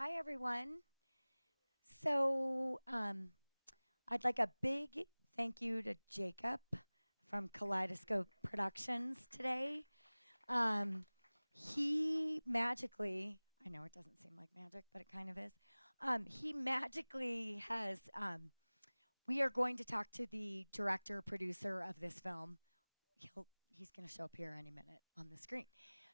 Hi, everyone. So, I'd like a big thank you to Jacob from Kaleidoscope Productions today. Um, he magically, I know it doesn't seem like magic, but it kind of is. He magically has, we are going to talk to the director, producer of this film. He'll, he's going to show up here any minute on the screen.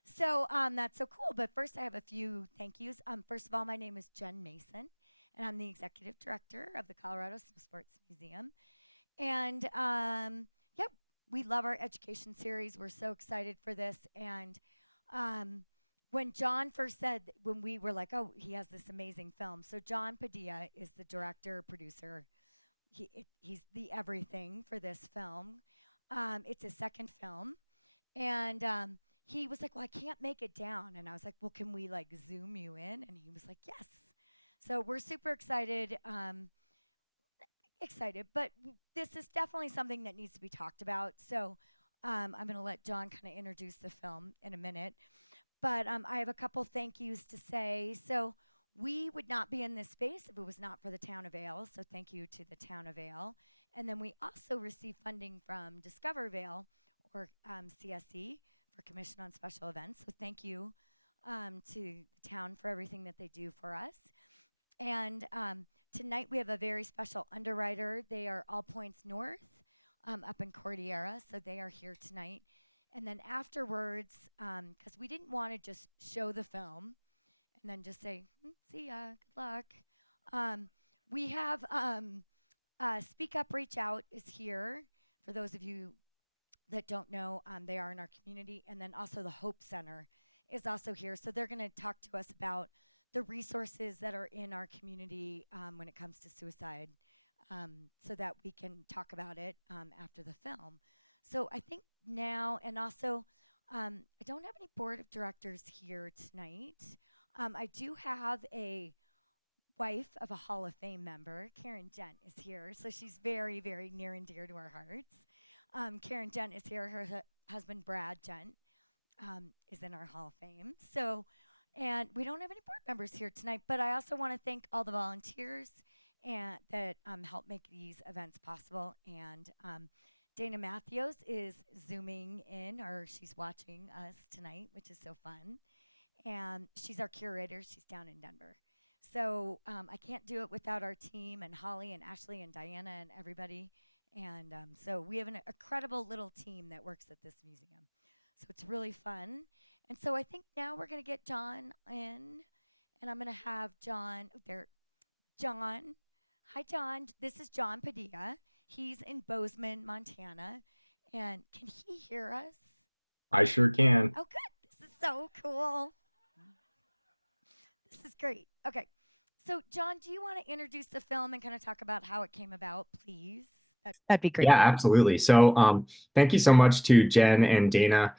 So that's so cool. But first, I have a few thank yous. First of all, my name is Jen Mason, and I'm the executive director of the Colorado Snow Sports Museum. And yep, we love our education series. We're so excited for this. And when John first said, when we were like, oh, he has this amazing film. So John Padilla is the director, producer. He's the everything for this film. It's his second film. And he was like, well, I can't make it down. And I was like, well, can we like zoom you in? And he was like, yes. So we're super excited. But this is definitely something that needs to be talked about. So I'm going to let John kind of introduce the film in a minute. But I have a couple thank yous to say. So we would not be in this space if it was not for the town of Vail. So thank you to the town of Vail. And then we also receive funding from Discover Vail, or CSE, for Commission on Special Events. So thank you to the town for everything that they do for us. And tonight we have a very special underwriter. They are All Points North up in Cordillera, so they are here tonight. And then afterwards, because we didn't want to just show the film and then just say, see ya, good luck. We have SpeakUp, ReachOut is here. For those of you that don't know, they are in our community. And then also the Hope Center is also here. So they're going to talk to us about the resources that are in our community when it comes to suicide, so that we can talk about it after the film. So I think now, and also, I don't have any board of directors here tonight. I do have a wife of a Hall of Fame member. Karen Gent is here, so she's very, very near and dear to our hearts. Karen Gent is here. Her husband, Brad Gent, is in our Hall of Fame. So, and we don't have any board members here tonight, but I also want to thank all the volunteers that help make these events possible. And Dana Matthews is Zooming in, or she's watching us tonight, which is so fun. And she's our curator. She's down in Denver. So I can't do it without our team and Holly and Ashley and Diana and everybody. And so we have an incredible little team that works at this museum. So it's really fun. And so I think now we're going to get John in. And I'm going to have John, there, John. Hi, John. This is John Padilla. He's in Bozeman, Montana. And can he hear us? I sure can. Oh, good. This is so cool. This is great. Okay. So, John, do you want to introduce the film and kind of talk about how it came about, please? That'd be great. Yeah, absolutely. So, thank you so much to Jen and Dana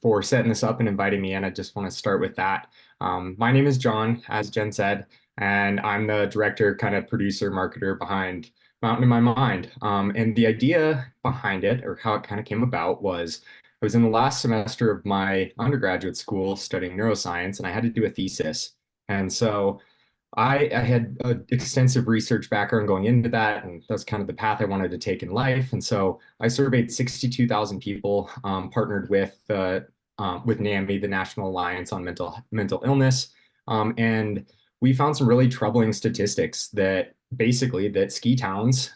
for setting this up and inviting me in. I just want to start with that. My name is John, as Jen said, and I'm the director, kind of producer, marketer behind Mountain in My Mind. And the idea behind it, or how it kind of came about, was I was in the last semester of my undergraduate school studying neuroscience, and I had to do a thesis. And so I had an extensive research background going into that, and that's kind of the path I wanted to take in life. And so I surveyed 62,000 people, partnered with NAMI, the National Alliance on Mental Illness, and we found some really troubling statistics that basically that ski towns,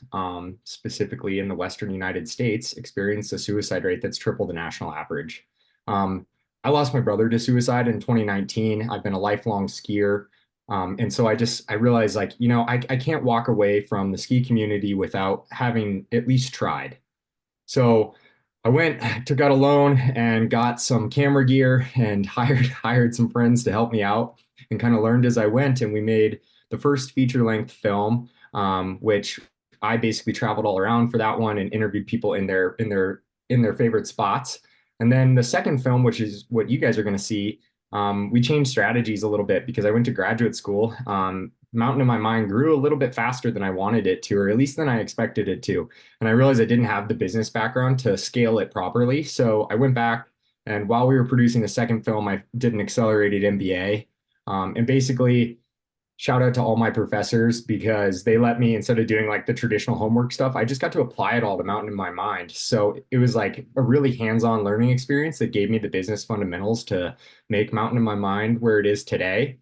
specifically in the Western United States, experience a suicide rate that's triple the national average. I lost my brother to suicide in 2019. I've been a lifelong skier. And so I realized, like, I can't walk away from the ski community without having at least tried. So I took out a loan and got some camera gear and hired some friends to help me out and kind of learned as I went. And we made the first feature-length film, which I basically traveled all around for that one and interviewed people in their favorite spots. And then the second film, which is what you guys are going to see, we changed strategies a little bit because I went to graduate school. Mountain in My Mind grew a little bit faster than I wanted it to, or at least than I expected it to. And I realized I didn't have the business background to scale it properly. So I went back, and while we were producing the second film, I did an accelerated MBA. And basically, shout out to all my professors because they let me, instead of doing like the traditional homework stuff, I just got to apply it all to Mountain in my mind. So it was like a really hands-on learning experience that gave me the business fundamentals to make Mountain in my mind where it is today.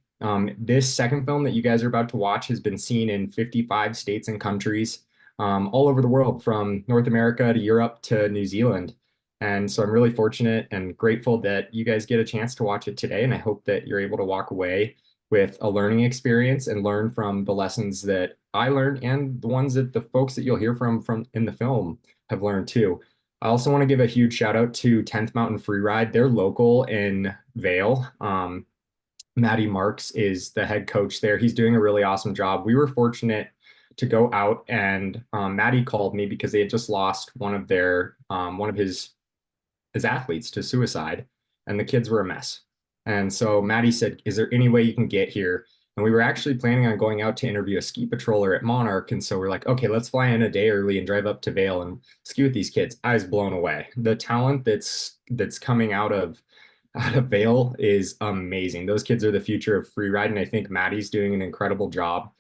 This second film that you guys are about to watch has been seen in 55 states and countries, all over the world, from North America to Europe to New Zealand. And so I'm really fortunate and grateful that you guys get a chance to watch it today. And I hope that you're able to walk away with a learning experience and learn from the lessons that I learned and the ones that the folks that you'll hear from in the film have learned too. I also want to give a huge shout out to 10th Mountain Freeride. They're local in Vale. Maddie Marks is the head coach there. He's doing a really awesome job. We were fortunate to go out, and Maddie called me because they had just lost one of his athletes to suicide, and the kids were a mess. And so Maddie said, "Is there any way you can get here?" And we were actually planning on going out to interview a ski patroller at Monarch. And so we're like, okay, let's fly in a day early and drive up to Vale and ski with these kids. I was blown away. The talent that's coming out of Vale is amazing. Those kids are the future of free ride, and I think Maddie's doing an incredible job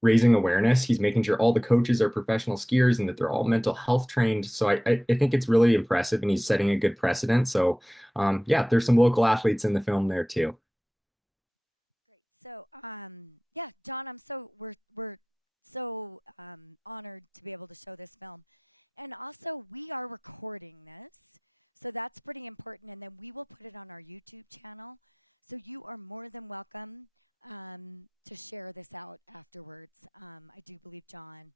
raising awareness. He's making sure all the coaches are professional skiers and that they're all mental health trained. So I think it's really impressive, and he's setting a good precedent. So yeah, there's some local athletes in the film there too. Great. So, yeah, John, we're so honored to be able to show this film, and also we are recording this, so that's pretty important. And then we will put it on our YouTube channel. So you are more than welcome to share this out afterwards. I do believe John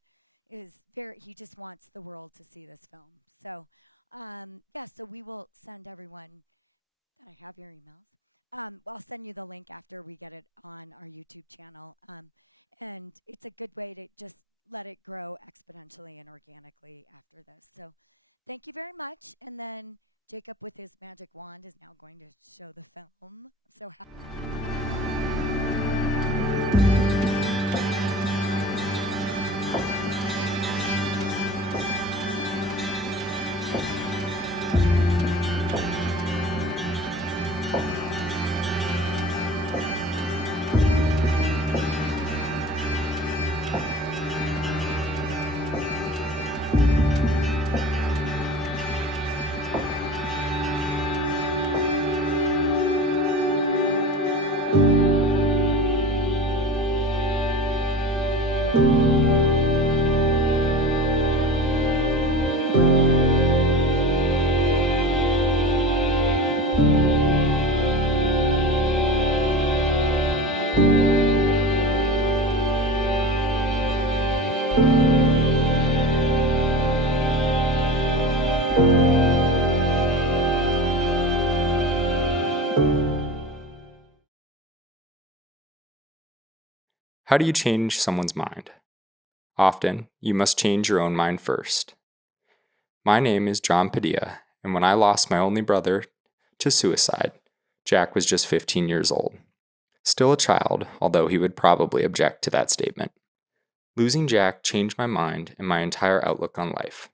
he just wants the world to see this film. So, yeah, so we will send everyone that I have your emails. I'll send you the link after we get it on our YouTube channel. And it's a good way to just let it grow exponentially and organically after this. So thank you very much. And then Jacob, with his magic wand, is now going to show the film. So happy. How do you change someone's mind? Often, you must change your own mind first. My name is John Padilla, and when I lost my only brother to suicide, Jack was just 15 years old. Still a child, although he would probably object to that statement. Losing Jack changed my mind and my entire outlook on life.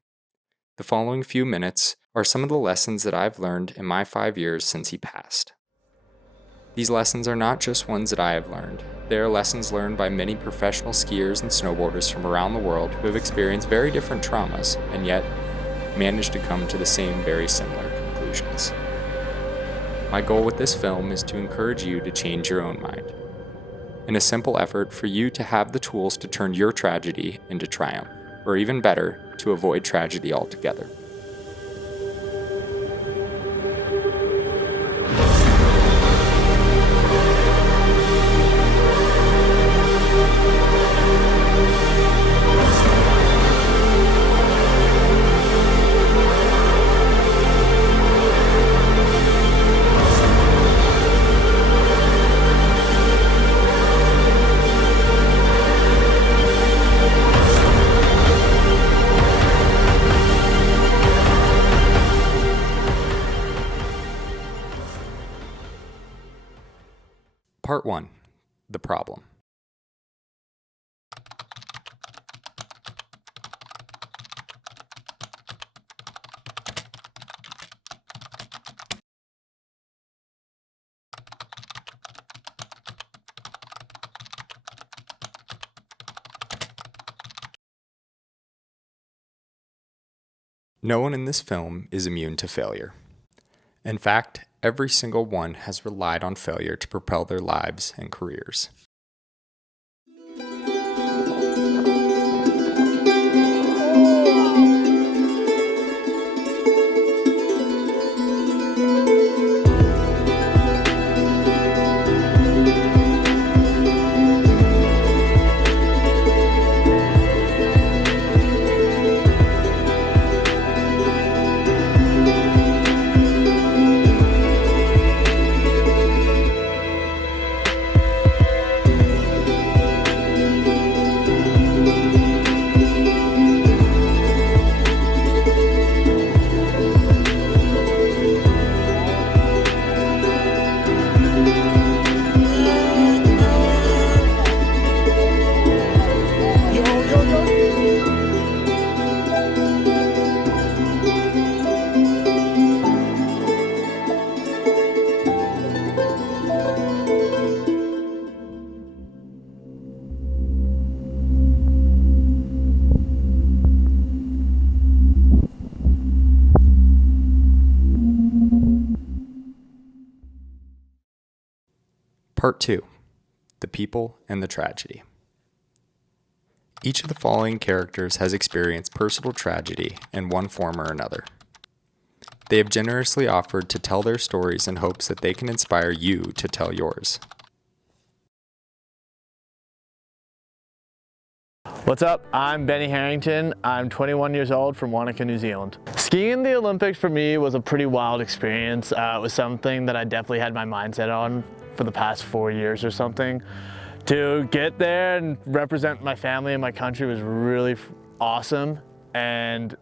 The following few minutes are some of the lessons that I've learned in my 5 years since he passed. These lessons are not just ones that I have learned. They are lessons learned by many professional skiers and snowboarders from around the world who have experienced very different traumas and yet managed to come to the same very similar conclusions. My goal with this film is to encourage you to change your own mind, in a simple effort for you to have the tools to turn your tragedy into triumph, or even better, to avoid tragedy altogether. Part 1. The problem. No one in this film is immune to failure. In fact, every single one has relied on failure to propel their lives and careers. Part 2. The People and the Tragedy. Each of the following characters has experienced personal tragedy in one form or another. They have generously offered to tell their stories in hopes that they can inspire you to tell yours. What's up? I'm Benny Harrington. I'm 21 years old from Wanaka, New Zealand. Skiing in the Olympics for me was a pretty wild experience. It was something that I definitely had my mindset on for the past 4 years or something. To get there and represent my family and my country was really awesome, and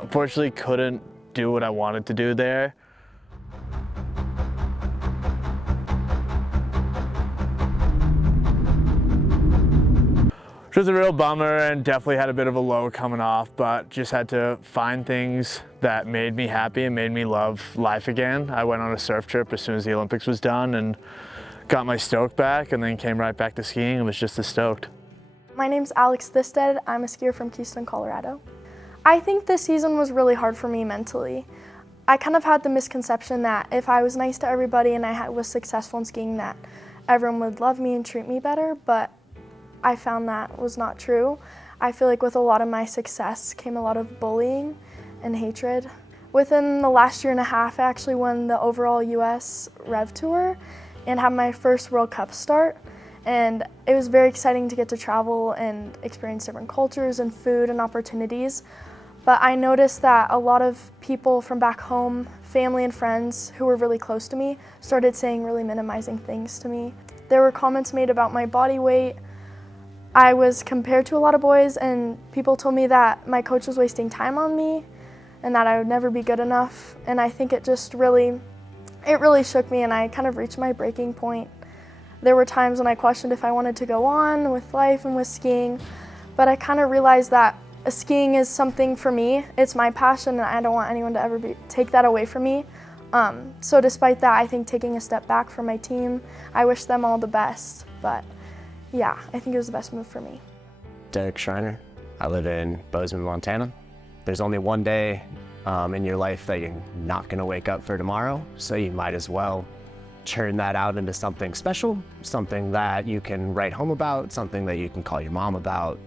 unfortunately couldn't do what I wanted to do there. It was a real bummer and definitely had a bit of a low coming off, but just had to find things that made me happy and made me love life again. I went on a surf trip as soon as the Olympics was done and got my stoke back, and then came right back to skiing and was just as stoked. My name's Alex Thisted. I'm a skier from Keystone, Colorado. I think this season was really hard for me mentally. I kind of had the misconception that if I was nice to everybody and I was successful in skiing, that everyone would love me and treat me better, but I found that was not true. I feel like with a lot of my success came a lot of bullying and hatred. Within the last year and a half, I actually won the overall US Rev Tour and had my first World Cup start. And it was very exciting to get to travel and experience different cultures and food and opportunities. But I noticed that a lot of people from back home, family and friends who were really close to me, started saying really minimizing things to me. There were comments made about my body weight. I was compared to a lot of boys, and people told me that my coach was wasting time on me and that I would never be good enough. And I think it really shook me, and I kind of reached my breaking point. There were times when I questioned if I wanted to go on with life and with skiing, but I kind of realized that skiing is something for me. It's my passion, and I don't want anyone to ever take that away from me. So despite that, I think taking a step back from my team, I wish them all the best. But yeah, I think it was the best move for me. Derek Schreiner. I live in Bozeman, Montana. There's only one day in your life that you're not gonna wake up for tomorrow, so you might as well turn that out into something special, something that you can write home about, something that you can call your mom about,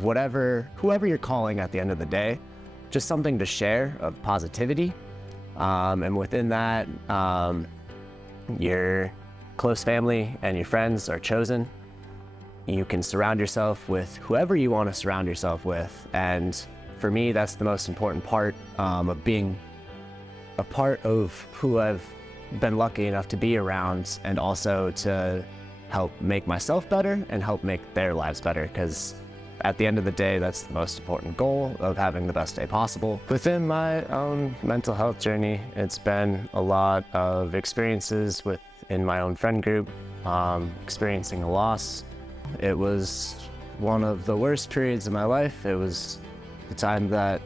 whoever you're calling at the end of the day, just something to share of positivity. And within that, your close family and your friends are chosen. You can surround yourself with whoever you want to surround yourself with. And for me, that's the most important part of being a part of who I've been lucky enough to be around, and also to help make myself better and help make their lives better, because at the end of the day, that's the most important goal of having the best day possible. Within my own mental health journey, it's been a lot of experiences within my own friend group, experiencing a loss. It was one of the worst periods of my life. It was the time that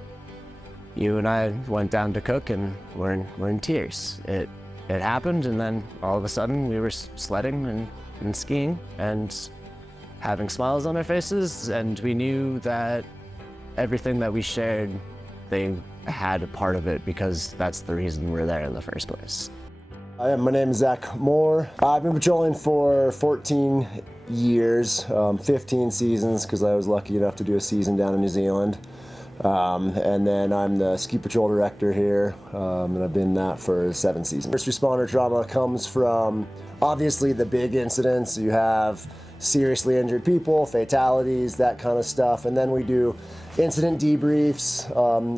you and I went down to cook and we're in tears. It happened, and then all of a sudden we were sledding and skiing and having smiles on our faces, and we knew that everything that we shared, they had a part of it because that's the reason we're there in the first place. My name is Zach Moore. I've been patrolling for 14 years, 15 seasons because I was lucky enough to do a season down in New Zealand. And then I'm the ski patrol director here, and I've been that for 7 seasons. First responder trauma comes from obviously the big incidents. You have seriously injured people, fatalities, that kind of stuff, and then we do incident debriefs.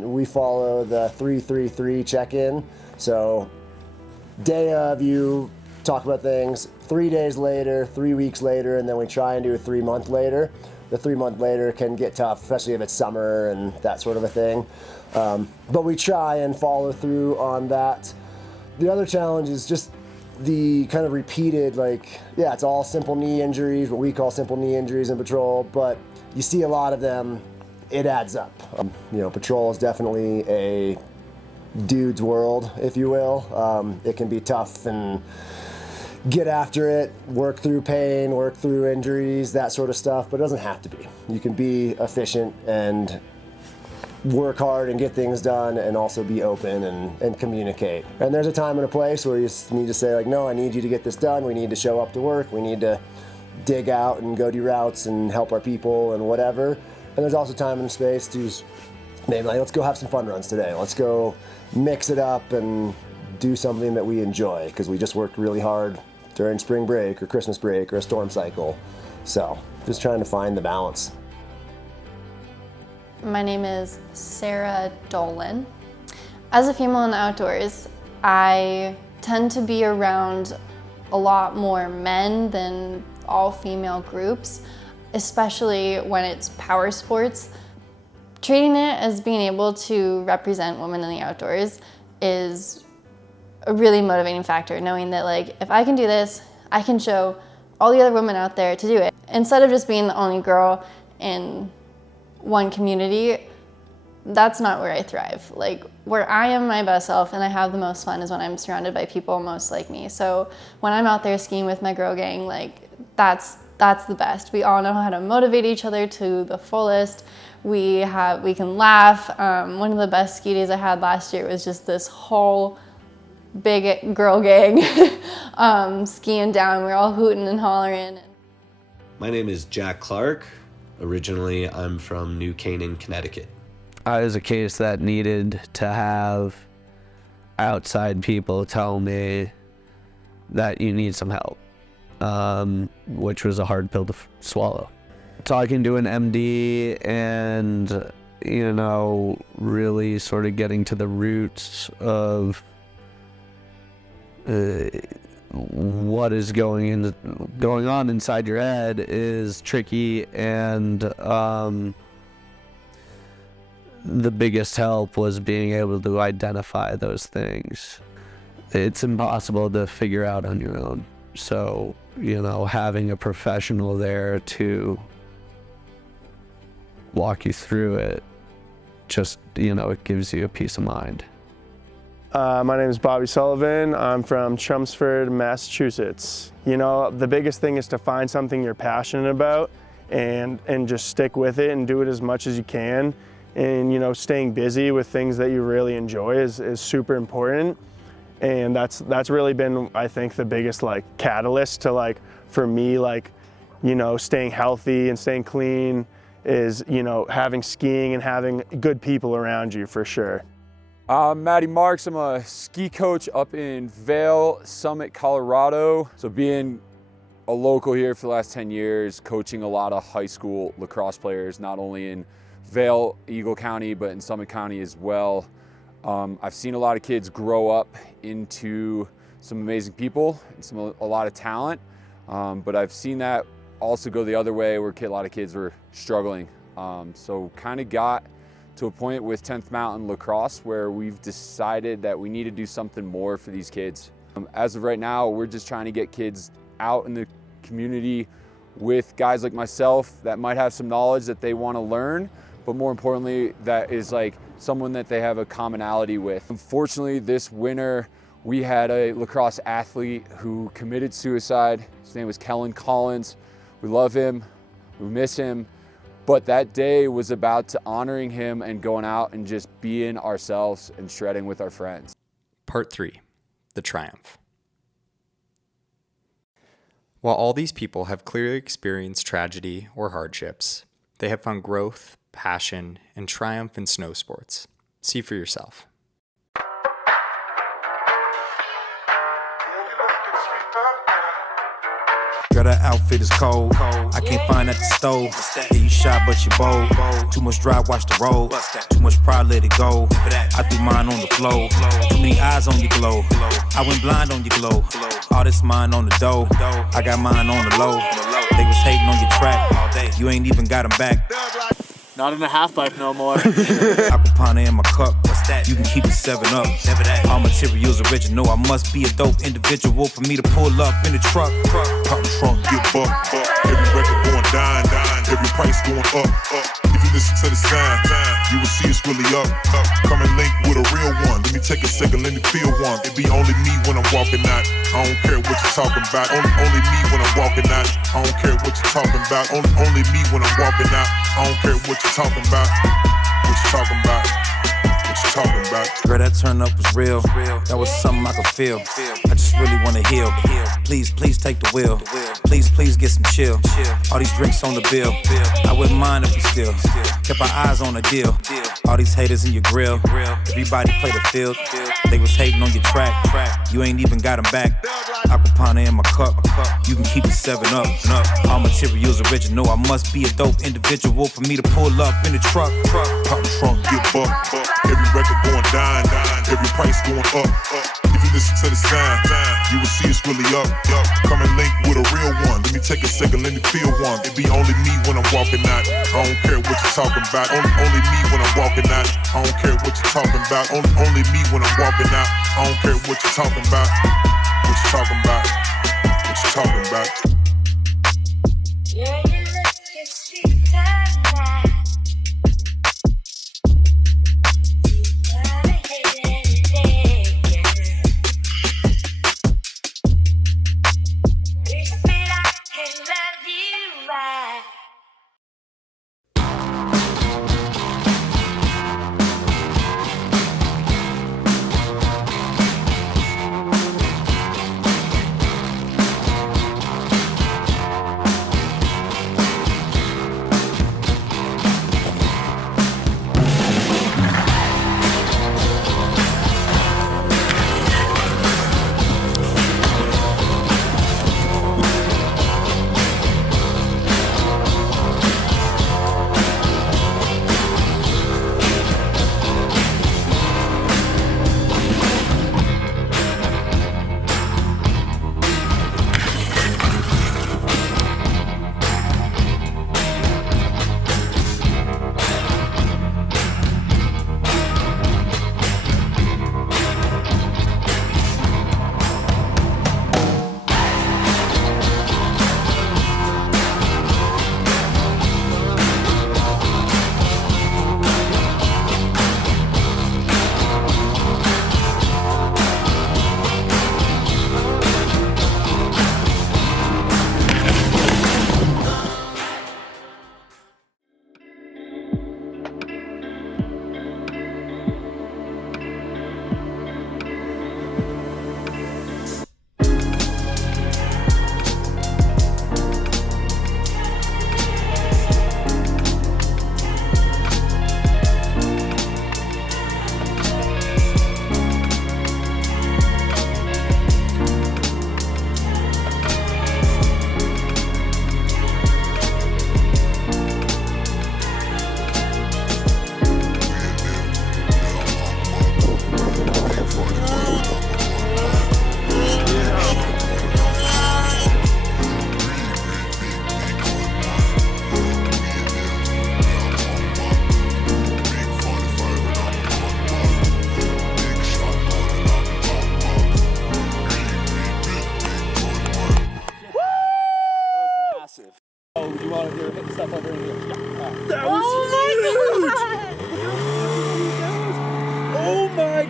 We follow the 3-3-3 check-in. So day of, you talk about things, 3 days later, 3 weeks later, and then we try and do a 3-month later. The 3-month later can get tough, especially if it's summer and that sort of a thing. But we try and follow through on that. The other challenge is just the kind of repeated, it's all simple knee injuries, what we call simple knee injuries in patrol, but you see a lot of them, it adds up. Patrol is definitely a dude's world, if you will. It can be tough and get after it, work through pain, work through injuries, that sort of stuff, but it doesn't have to be. You can be efficient and work hard and get things done and also be open and communicate. And there's a time and a place where you need to say, no, I need you to get this done. We need to show up to work. We need to dig out and go do routes and help our people and whatever. And there's also time and space to just maybe let's go have some fun runs today. Let's go mix it up and do something that we enjoy because we just worked really hard during spring break or Christmas break or a storm cycle. So just trying to find the balance. My name is Sarah Dolan. As a female in the outdoors, I tend to be around a lot more men than all female groups, especially when it's power sports. Treating it as being able to represent women in the outdoors is a really motivating factor, knowing that if I can do this, I can show all the other women out there to do it. Instead of just being the only girl in one community, that's not where I thrive. Where I am my best self and I have the most fun is when I'm surrounded by people most like me. So when I'm out there skiing with my girl gang, that's the best. We all know how to motivate each other to the fullest. We can laugh. One of the best ski days I had last year was just this whole big girl gang skiing down. We're all hooting and hollering. My name is Jack Clark. Originally, I'm from New Canaan, Connecticut. I was a case that needed to have outside people tell me that you need some help, which was a hard pill to swallow. Talking to an MD and, really sort of getting to the roots of what is going on inside your head is tricky, and the biggest help was being able to identify those things. It's impossible to figure out on your own. So, having a professional there to walk you through it, just, it gives you a peace of mind. My name is Bobby Sullivan. I'm from Chelmsford, Massachusetts. The biggest thing is to find something you're passionate about and just stick with it and do it as much as you can. And, staying busy with things that you really enjoy is super important. And that's really been, I think, the biggest catalyst to for me, staying healthy and staying clean is, having skiing and having good people around you for sure. I'm Matty Marks. I'm a ski coach up in Vail Summit, Colorado. So being a local here for the last 10 years, coaching a lot of high school lacrosse players, not only in Vail, Eagle County, but in Summit County as well. I've seen a lot of kids grow up into some amazing people and a lot of talent, but I've seen that also go the other way where a lot of kids were struggling. So kind of got to a point with 10th Mountain Lacrosse where we've decided that we need to do something more for these kids. As of right now, we're just trying to get kids out in the community with guys like myself that might have some knowledge that they want to learn, but more importantly, that is someone that they have a commonality with. Unfortunately, this winter, we had a lacrosse athlete who committed suicide. His name was Kellen Collins. We love him, we miss him, But that day was about honoring him and going out and just being ourselves and shredding with our friends. Part 3, the triumph. While all these people have clearly experienced tragedy or hardships, they have found growth, passion, and triumph in snow sports. See for yourself. Girl, that outfit is cold. I can't find at the stove. Yeah, you shy, but you bold. Too much drive, watch the road. Too much pride, let it go. I threw mine on the floor. Too many eyes on your glow. I went blind on your glow. All this mine on the dough. I got mine on the low. They was hating on your track. You ain't even got them back. Not in a half pipe no more. Aquapana in my cup. You can keep it 7-Up. All materials original. I must be a dope individual for me to pull up in the truck. Pop the trunk, get bucked. Every record going down. Every price going up. If you listen to the sound, you will see it's really up. Come and link with a real one. Let me take a second, let me feel one. It be only me when I'm walking out. I don't care what you're talking about. Only me when I'm walking out. I don't care what you're talking about. Only me when I'm walking out. I don't care what you're talking about. What you talking about? What you talking about? Girl, that turn up was real. That was something I could feel. I just really wanna heal. Please, please take the wheel. Please, please get some chill. All these drinks on the bill. I wouldn't mind if we still kept our eyes on the deal. All these haters in your grill. Everybody play the field. They was hating on your track. You ain't even got them back. Aquapana in my cup. You can keep it 7-Up. All materials original. I must be a dope individual for me to pull up in the truck. Pop the trunk, get bucked. Every record going down. Every price going up. If you listen to the sound, you will see it's really up. Come and link with a real one. Let me take a second, let me feel one. It be only me when I'm walking out. I don't care what you're talking about. Only me when I'm walking out. I don't care what you're talking about. Only me when I'm walking out. I don't care what you're talking about. What you talking about? What you talking about? Yeah, you look your sweet time.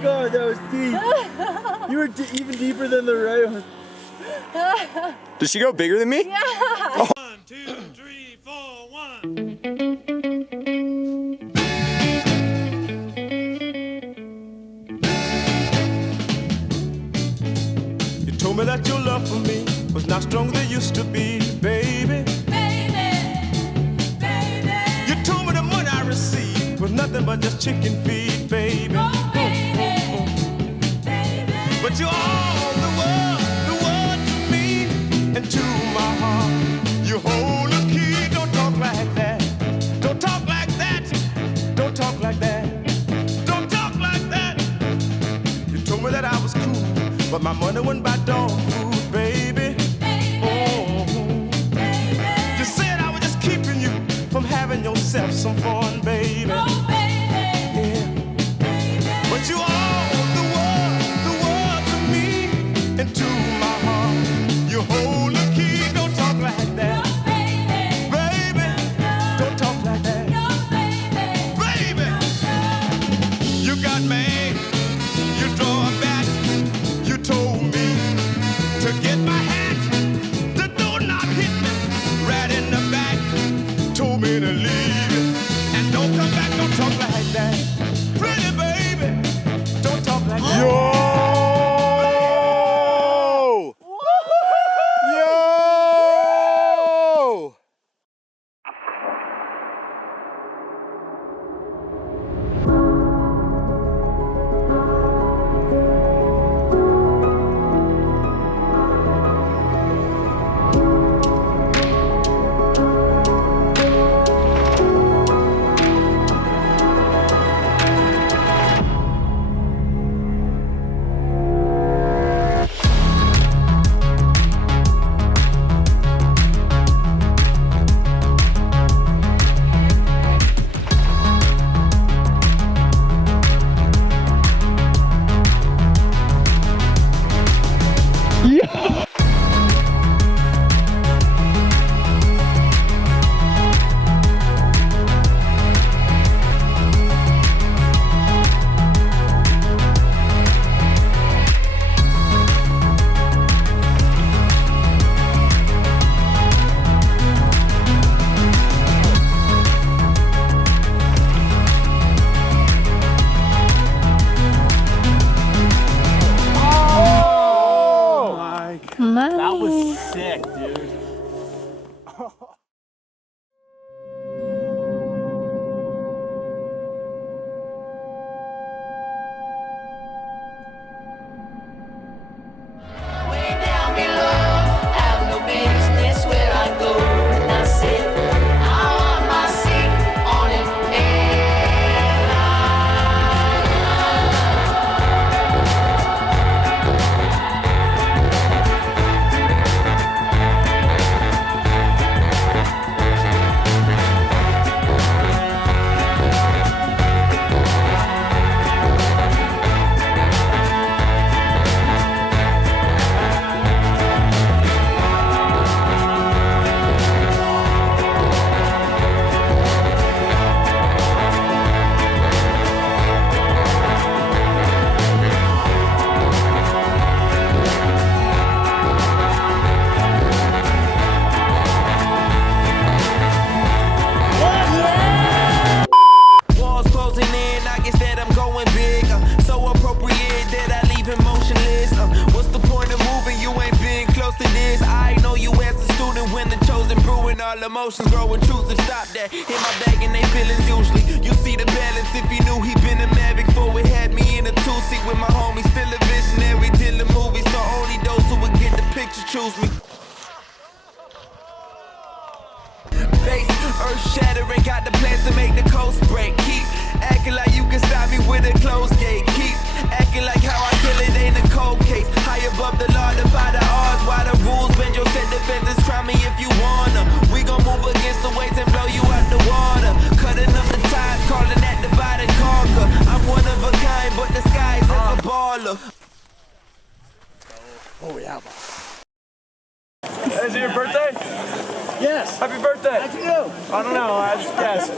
God, that was deep. You were even deeper than the right one. Did she go bigger than me? Yeah. 1, 2, 3, 4, 1. told me that your love for me was not strong as it used to be, baby. You told me the money I received was nothing but just chicken feed, baby. But you're all the world to me and to my heart. You hold the key, don't talk like that. Don't talk like that. Don't talk like that. Don't talk like that. You told me that I was cool, but my money wouldn't buy dog food, baby. You said I was just keeping you from having yourself some fun, baby. Yeah. But you all the world to me and to my heart. You hold the key, don't talk like that. Baby, don't talk like that. Baby, you got mad, you draw a back. You told me to get my hat. The door knob hit me right in the back. Told me to leave it and don't come back, don't talk like that. Pretty baby, don't talk like that. Yo! That was sick, dude. Emotions grow intrusive, stop that. In my bag and they feelings usually. You see the balance if you knew he been a maverick before it had me in a two-seat with my homies. Still a visionary, dealing movies, so only those who would get the picture choose me. Face earth shattering, got the plans to make the coast break. Keep acting like you can stop me with a closed gate. Keep acting like how I kill it ain't a cold case. High above the law, defy the odds. Why the rules bend your set defenses? Try me if you wanna. We gon' move against the waves and blow you out the water. Cutting up the ties, calling that divide and conquer. I'm one of a kind, but the skies is a baller. Oh yeah. Is it your birthday? Yes. Happy birthday. How'd you know? I don't know, I just guessed.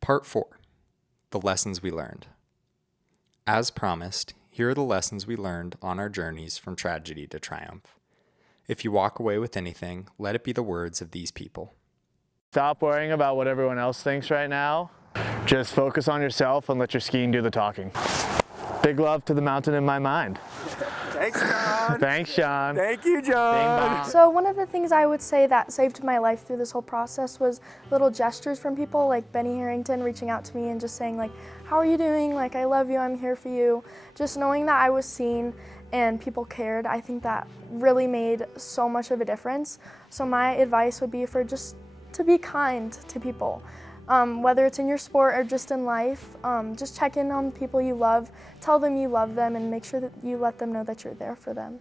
Part 4. The Lessons We Learned. As promised, here are the lessons we learned on our journeys from tragedy to triumph. If you walk away with anything, let it be the words of these people. Stop worrying about what everyone else thinks right now. Just focus on yourself and let your skiing do the talking. Big love to the mountain in my mind. Thanks, John. Thanks, Sean. Thank you, John. So one of the things I would say that saved my life through this whole process was little gestures from people like Benny Harrington reaching out to me and just saying like, how are you doing? Like, I love you, I'm here for you. Just knowing that I was seen and people cared, I think that really made so much of a difference. So my advice would be for just to be kind to people. Whether it's in your sport or just in life, just check in on people you love, tell them you love them, and make sure that you let them know that you're there for them.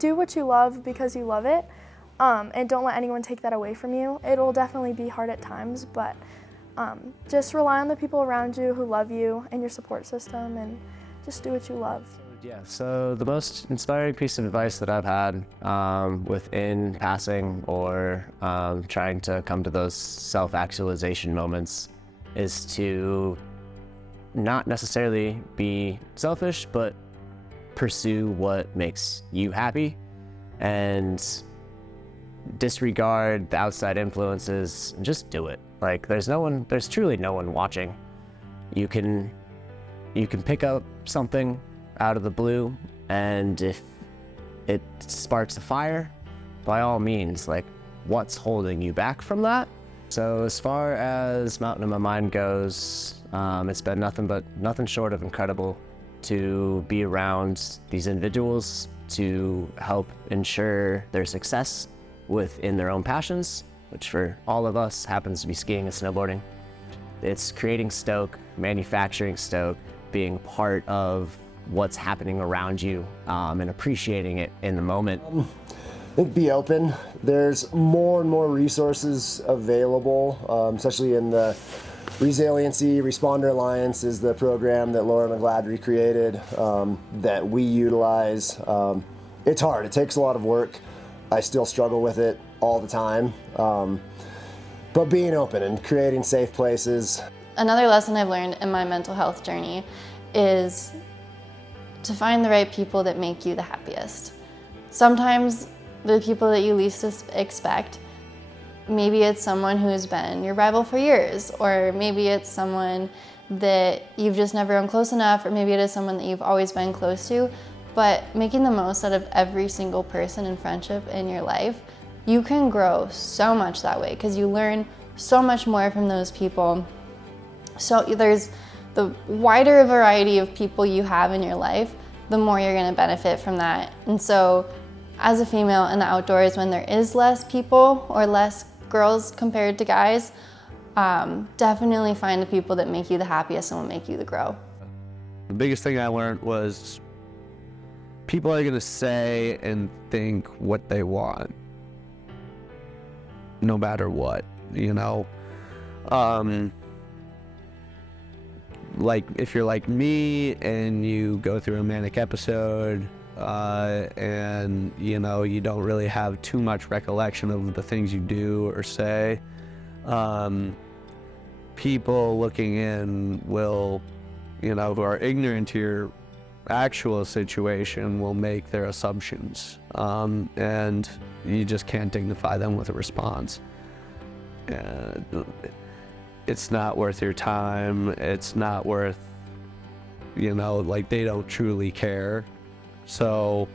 Do what you love because you love it, and don't let anyone take that away from you. It'll definitely be hard at times, but just rely on the people around you who love you and your support system, and just do what you love. Yeah, so the most inspiring piece of advice that I've had within passing or trying to come to those self-actualization moments is to not necessarily be selfish, but pursue what makes you happy and disregard the outside influences and just do it. Like there's truly no one watching. You can pick up something out of the blue, and if it sparks a fire, by all means, like, what's holding you back from that? So as far as Mountain in My Mind goes, it's been nothing short of incredible to be around these individuals to help ensure their success within their own passions, which for all of us happens to be skiing and snowboarding. It's creating stoke, manufacturing stoke, being part of what's happening around you and appreciating it in the moment. I think be open. There's more and more resources available, especially in the Resiliency Responder Alliance is the program that Laura McGladrey created that we utilize. It's hard, it takes a lot of work. I still struggle with it all the time. But being open and creating safe places. Another lesson I've learned in my mental health journey is to find the right people that make you the happiest. Sometimes the people that you least expect, maybe it's someone who's been your rival for years, or maybe it's someone that you've just never grown close enough, or maybe it is someone that you've always been close to. But making the most out of every single person and friendship in your life, you can grow so much that way because you learn so much more from those people. So there's the wider a variety of people you have in your life, the more you're going to benefit from that. And so as a female in the outdoors, when there is less people or less girls compared to guys, definitely find the people that make you the happiest and will make you the grow. The biggest thing I learned was people are going to say and think what they want, no matter what, you know. like if you're like me and you go through a manic episode and you know you don't really have too much recollection of the things you do or say, people looking in will, you know, who are ignorant to your actual situation will make their assumptions, and you just can't dignify them with a response. It's not worth your time. It's not worth, you know, like they don't truly care. So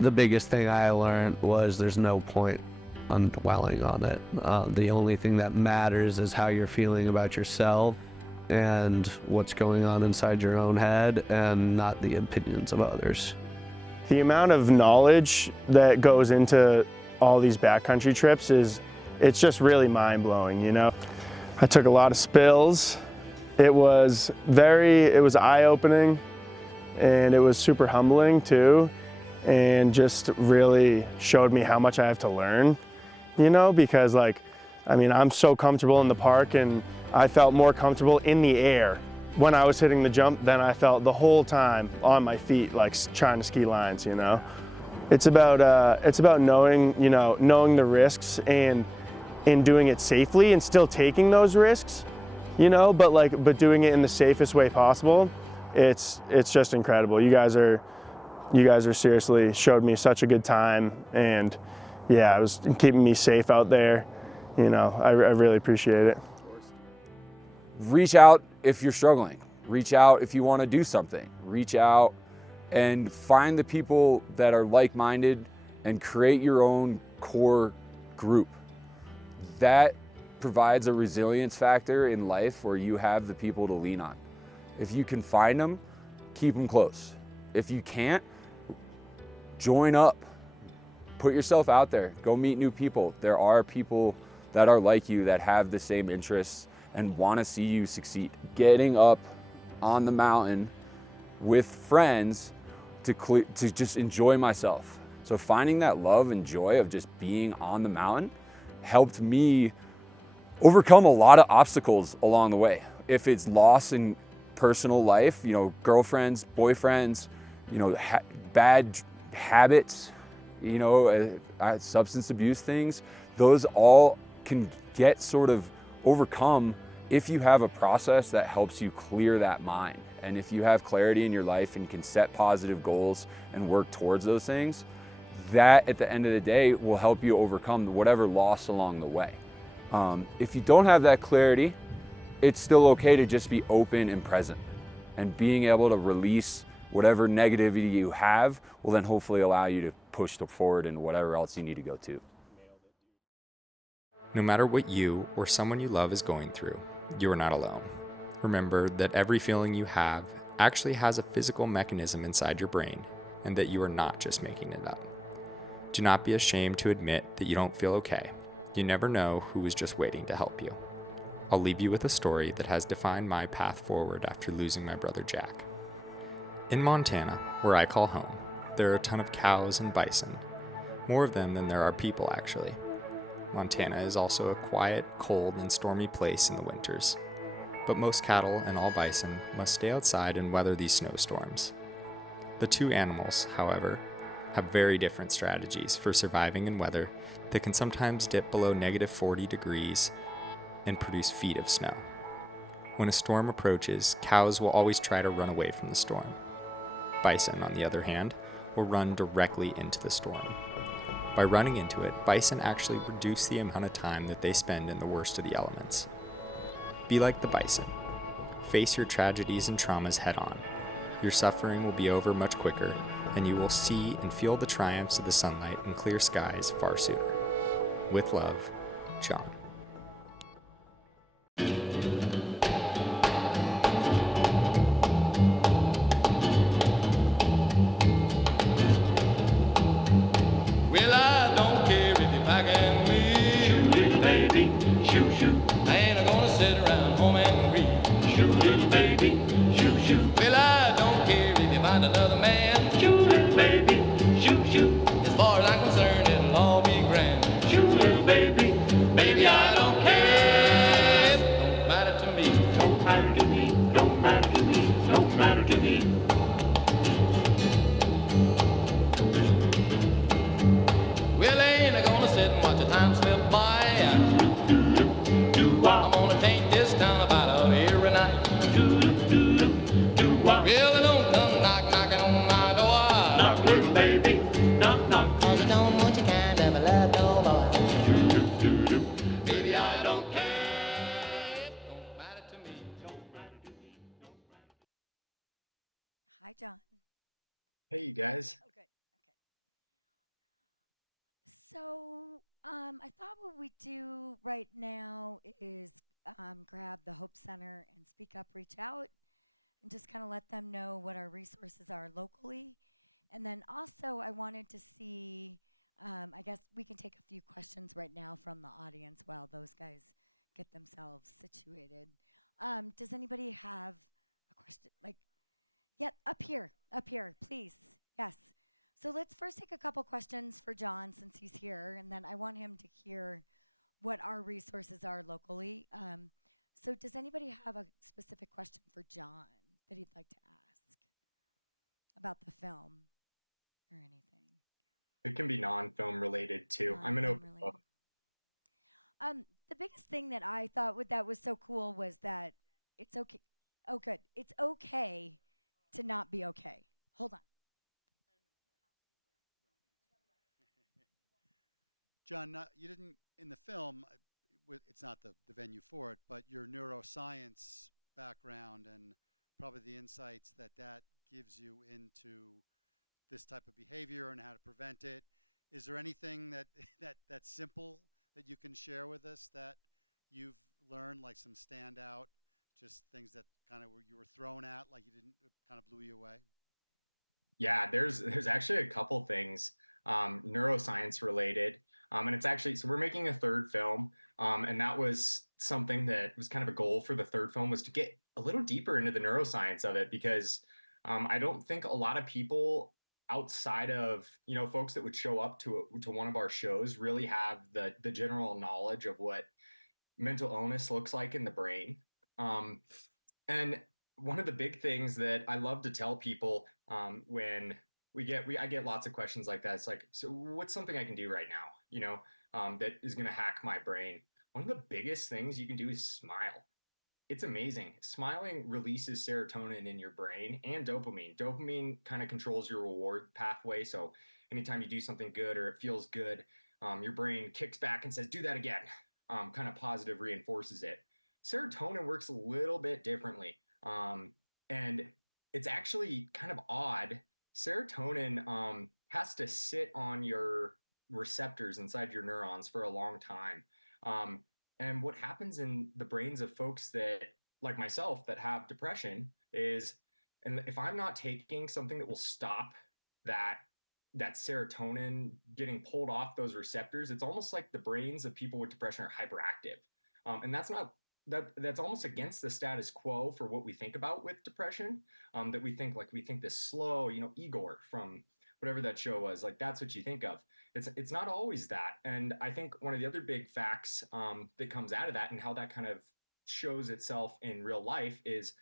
the biggest thing I learned was there's no point on dwelling on it. The only thing that matters is how you're feeling about yourself and what's going on inside your own head, and not the opinions of others. The amount of knowledge that goes into all these backcountry trips it's just really mind-blowing, you know. I took a lot of spills. It was eye-opening, and it was super humbling too, and just really showed me how much I have to learn, you know, because like, I mean, I'm so comfortable in the park, and I felt more comfortable in the air when I was hitting the jump than I felt the whole time on my feet, like trying to ski lines, you know. It's about knowing, you know, knowing the risks and doing it safely and still taking those risks, you know, but doing it in the safest way possible. It's just incredible. You guys are seriously showed me such a good time, and yeah, it was keeping me safe out there. You know, I really appreciate it. Reach out if you're struggling. Reach out if you want to do something. Reach out and find the people that are like-minded and create your own core group. That provides a resilience factor in life where you have the people to lean on. If you can find them, keep them close. If you can't, join up. Put yourself out there. Go meet new people. There are people that are like you that have the same interests and want to see you succeed. Getting up on the mountain with friends to just enjoy myself. So finding that love and joy of just being on the mountain helped me overcome a lot of obstacles along the way. If it's loss in personal life, you know, girlfriends, boyfriends, you know, bad habits, you know, substance abuse things, those all can get sort of overcome if you have a process that helps you clear that mind. And if you have clarity in your life and can set positive goals and work towards those things, that at the end of the day will help you overcome whatever loss along the way. If you don't have that clarity, it's still okay to just be open and present. And being able to release whatever negativity you have will then hopefully allow you to push forward into whatever else you need to go to. No matter what you or someone you love is going through, you are not alone. Remember that every feeling you have actually has a physical mechanism inside your brain, and that you are not just making it up. Do not be ashamed to admit that you don't feel okay. You never know who is just waiting to help you. I'll leave you with a story that has defined my path forward after losing my brother Jack. In Montana, where I call home, there are a ton of cows and bison. More of them than there are people, actually. Montana is also a quiet, cold, and stormy place in the winters. But most cattle and all bison must stay outside and weather these snowstorms. The two animals, however, have very different strategies for surviving in weather that can sometimes dip below -40 degrees and produce feet of snow. When a storm approaches, cows will always try to run away from the storm. Bison, on the other hand, will run directly into the storm. By running into it, bison actually reduce the amount of time that they spend in the worst of the elements. Be like the bison. Face your tragedies and traumas head on. Your suffering will be over much quicker, and you will see and feel the triumphs of the sunlight and clear skies far sooner. With love, John. Well, I don't care if you pack and me. Shoot it, baby. Shoot, shoot. I ain't gonna sit around home and read. Shoot it, baby. Shoot, shoot. Well, I don't care if you find another man. Shoot it, baby. Shoot, shoot. As far as I'm concerned, it'll all be grand. Shoot it, baby. Baby, I don't care. It don't matter to me. Hi, John. Hey, you guys. Oh, good. Okay. So, I thought what we do right now is grab the Hope Center and SpeakUp, ReachOut, and just kind of let them know what our resources are locally. And then also, I wanted to see, I guess we can take a few questions right now from the audience while those guys get themselves situated. Does anybody have a question? Like, yeah, up here, please. Yes. So let's first take a couple questions for John since he's here, and then I want him to hear what our resources are locally. So does anybody have a specific question for John that he'd like to ask about the film or anything? It can be non-film related too. I'm an Non-film open related. book. The biggest thing that I thought that was so cool was that it's okay. Oh, good. It's okay to not be okay. Hold on. John, you didn't, in the film, it's not the venue for it, but your neuroscience background and probably the insights that gives you into this type of behavior and how to prevent it. Is there anything that's simple that you can share with us that you've learned, like some standout, just things that kind of you were thrown at, like you didn't, kind of blew you away? Yeah, there's actually a couple things neuroscience related. And it's actually, so we're making a third film. And that was something that was kind of a goal for the third film, was to get a little deeper into the neuroscience of it, because I don't think a lot of people outside of, folks that would show up to one of our shows really have the general knowledge of what mental illness looks like in the brain. And one of the big things that I love to tell people when I get lots of questions like that. It's like, so what's something I can do right now, that is going to hack my brain? One of the biggest things you can do is smile. It's amazing. Smiling releases serotonin in your brain and dopamine. Dopamine kind of controls your reward pathway. So anytime you do something good or it feels good, your brain kicks back and says, do that again. Kind of positive reinforces it. Serotonin works a little bit differently. And it's actually kind of odd. Serotonin has to sit on your receptors inside your neurons for a long time. And what happens in the brains of folks that, like myself, that have depression is, and if I'm not taking something that will stop that serotonin getting pulled off those receptors, it's almost like the brains of people with depression are hyperactive. And that's almost against the status quo for what we think about with depression. That we think this slow, Igor from whatever that show was, like that's what you think of. It's not always that. And I think one of the other big facts that comes out of that and how that kind of shows itself in real life is,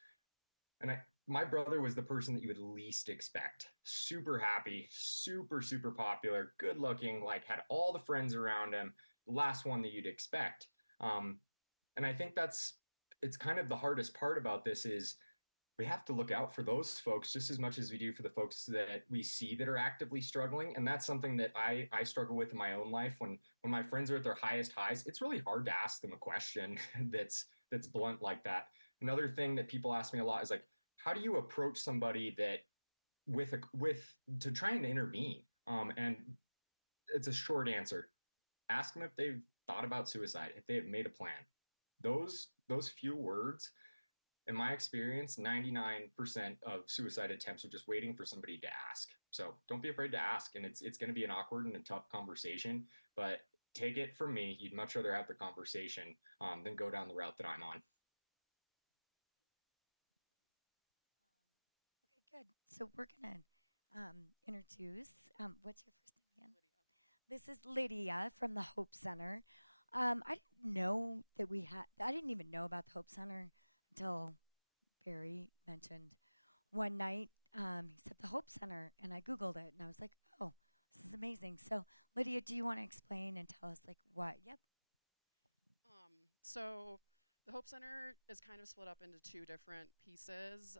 my brother was the person that you would least expect. Super happy, super, super popular, good looking, like had all the friends around him, the last one that you'd expect. And I think it's kind of the hardest part about this is we have to look out for those folks just as much as we do for the folks that we see that are actively struggling. And that's something that I struggle with in my own life. When my friends are at their highest highs, it's really hard to ask them a question that's blunt like that. Another thing that people ask me a lot is like, how do you approach somebody that to try and intervene? And it's a short answer. Ask them if they've thought about suicide, if they have made a plan. Those few words, in my experience, 99% of suicide attempts are just waiting for somebody to ask. So don't be afraid to ask. And it's going to be an awkward and a tough conversation, but take it from me, you'd much rather have the conversation than go down the route that I'm on. Okay, good. So we're going to introduce, what's your first name again? Lydia. This is Lydia from the Hope Center. I didn't even know about the Hope Center until Barry mentioned one night. He said the Hope Center, and I Googled it, and I was like, oh, this is amazing. So, Lydia, do you want to explain and tell us, like, what? Yep. So the Hope Center is kind of split up into two different pieces.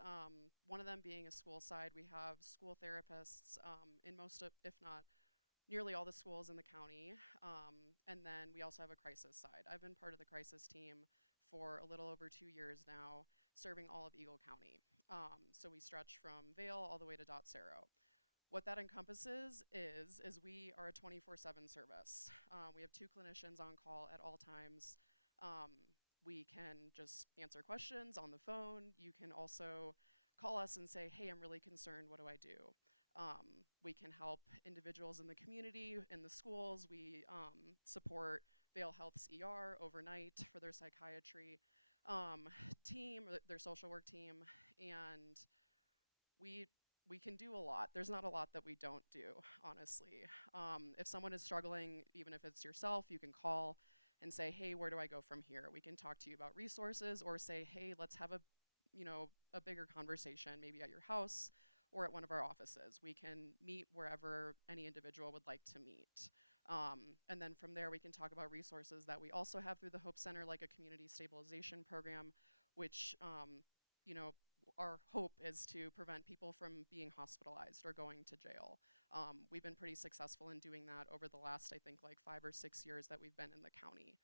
One of them being a school side. We have school therapists in most of, if not nearly all the schools in the county. And then we also have a crisis side. I've been part of the crisis team for a little over 2 years now. serving all of Eagle County. So we stretch from Vail all the way to Dot Cerro. What that encompasses is we are a 24/7 service. We have 2 clinicians on call at all times. We can just answer questions on the phone. You can also call us and say, hey, I'm really concerned, what do I do? We can help individuals in the community, in the schools. We support Vail Health's ER overnight for their psychiatry team, their social work team, and we can do a lot. There's not a lot that we don't do, honestly. If someone is struggling, even if it's yourself, you can call and say, hey, where do I go from here? We can talk to you about resources, or say, hey, let's have a bigger conversation, maybe at your house or at one of our offices. We can meet wherever any individual would like to meet. And then from there, we can talk about resources that we also have through the Hope Center, like a community stabilization program, which our hope is to prevent people from being hospitalized or going to jail. We've been pretty successful in doing that over the last, I think, like 5 or 6 years that we've been in the county.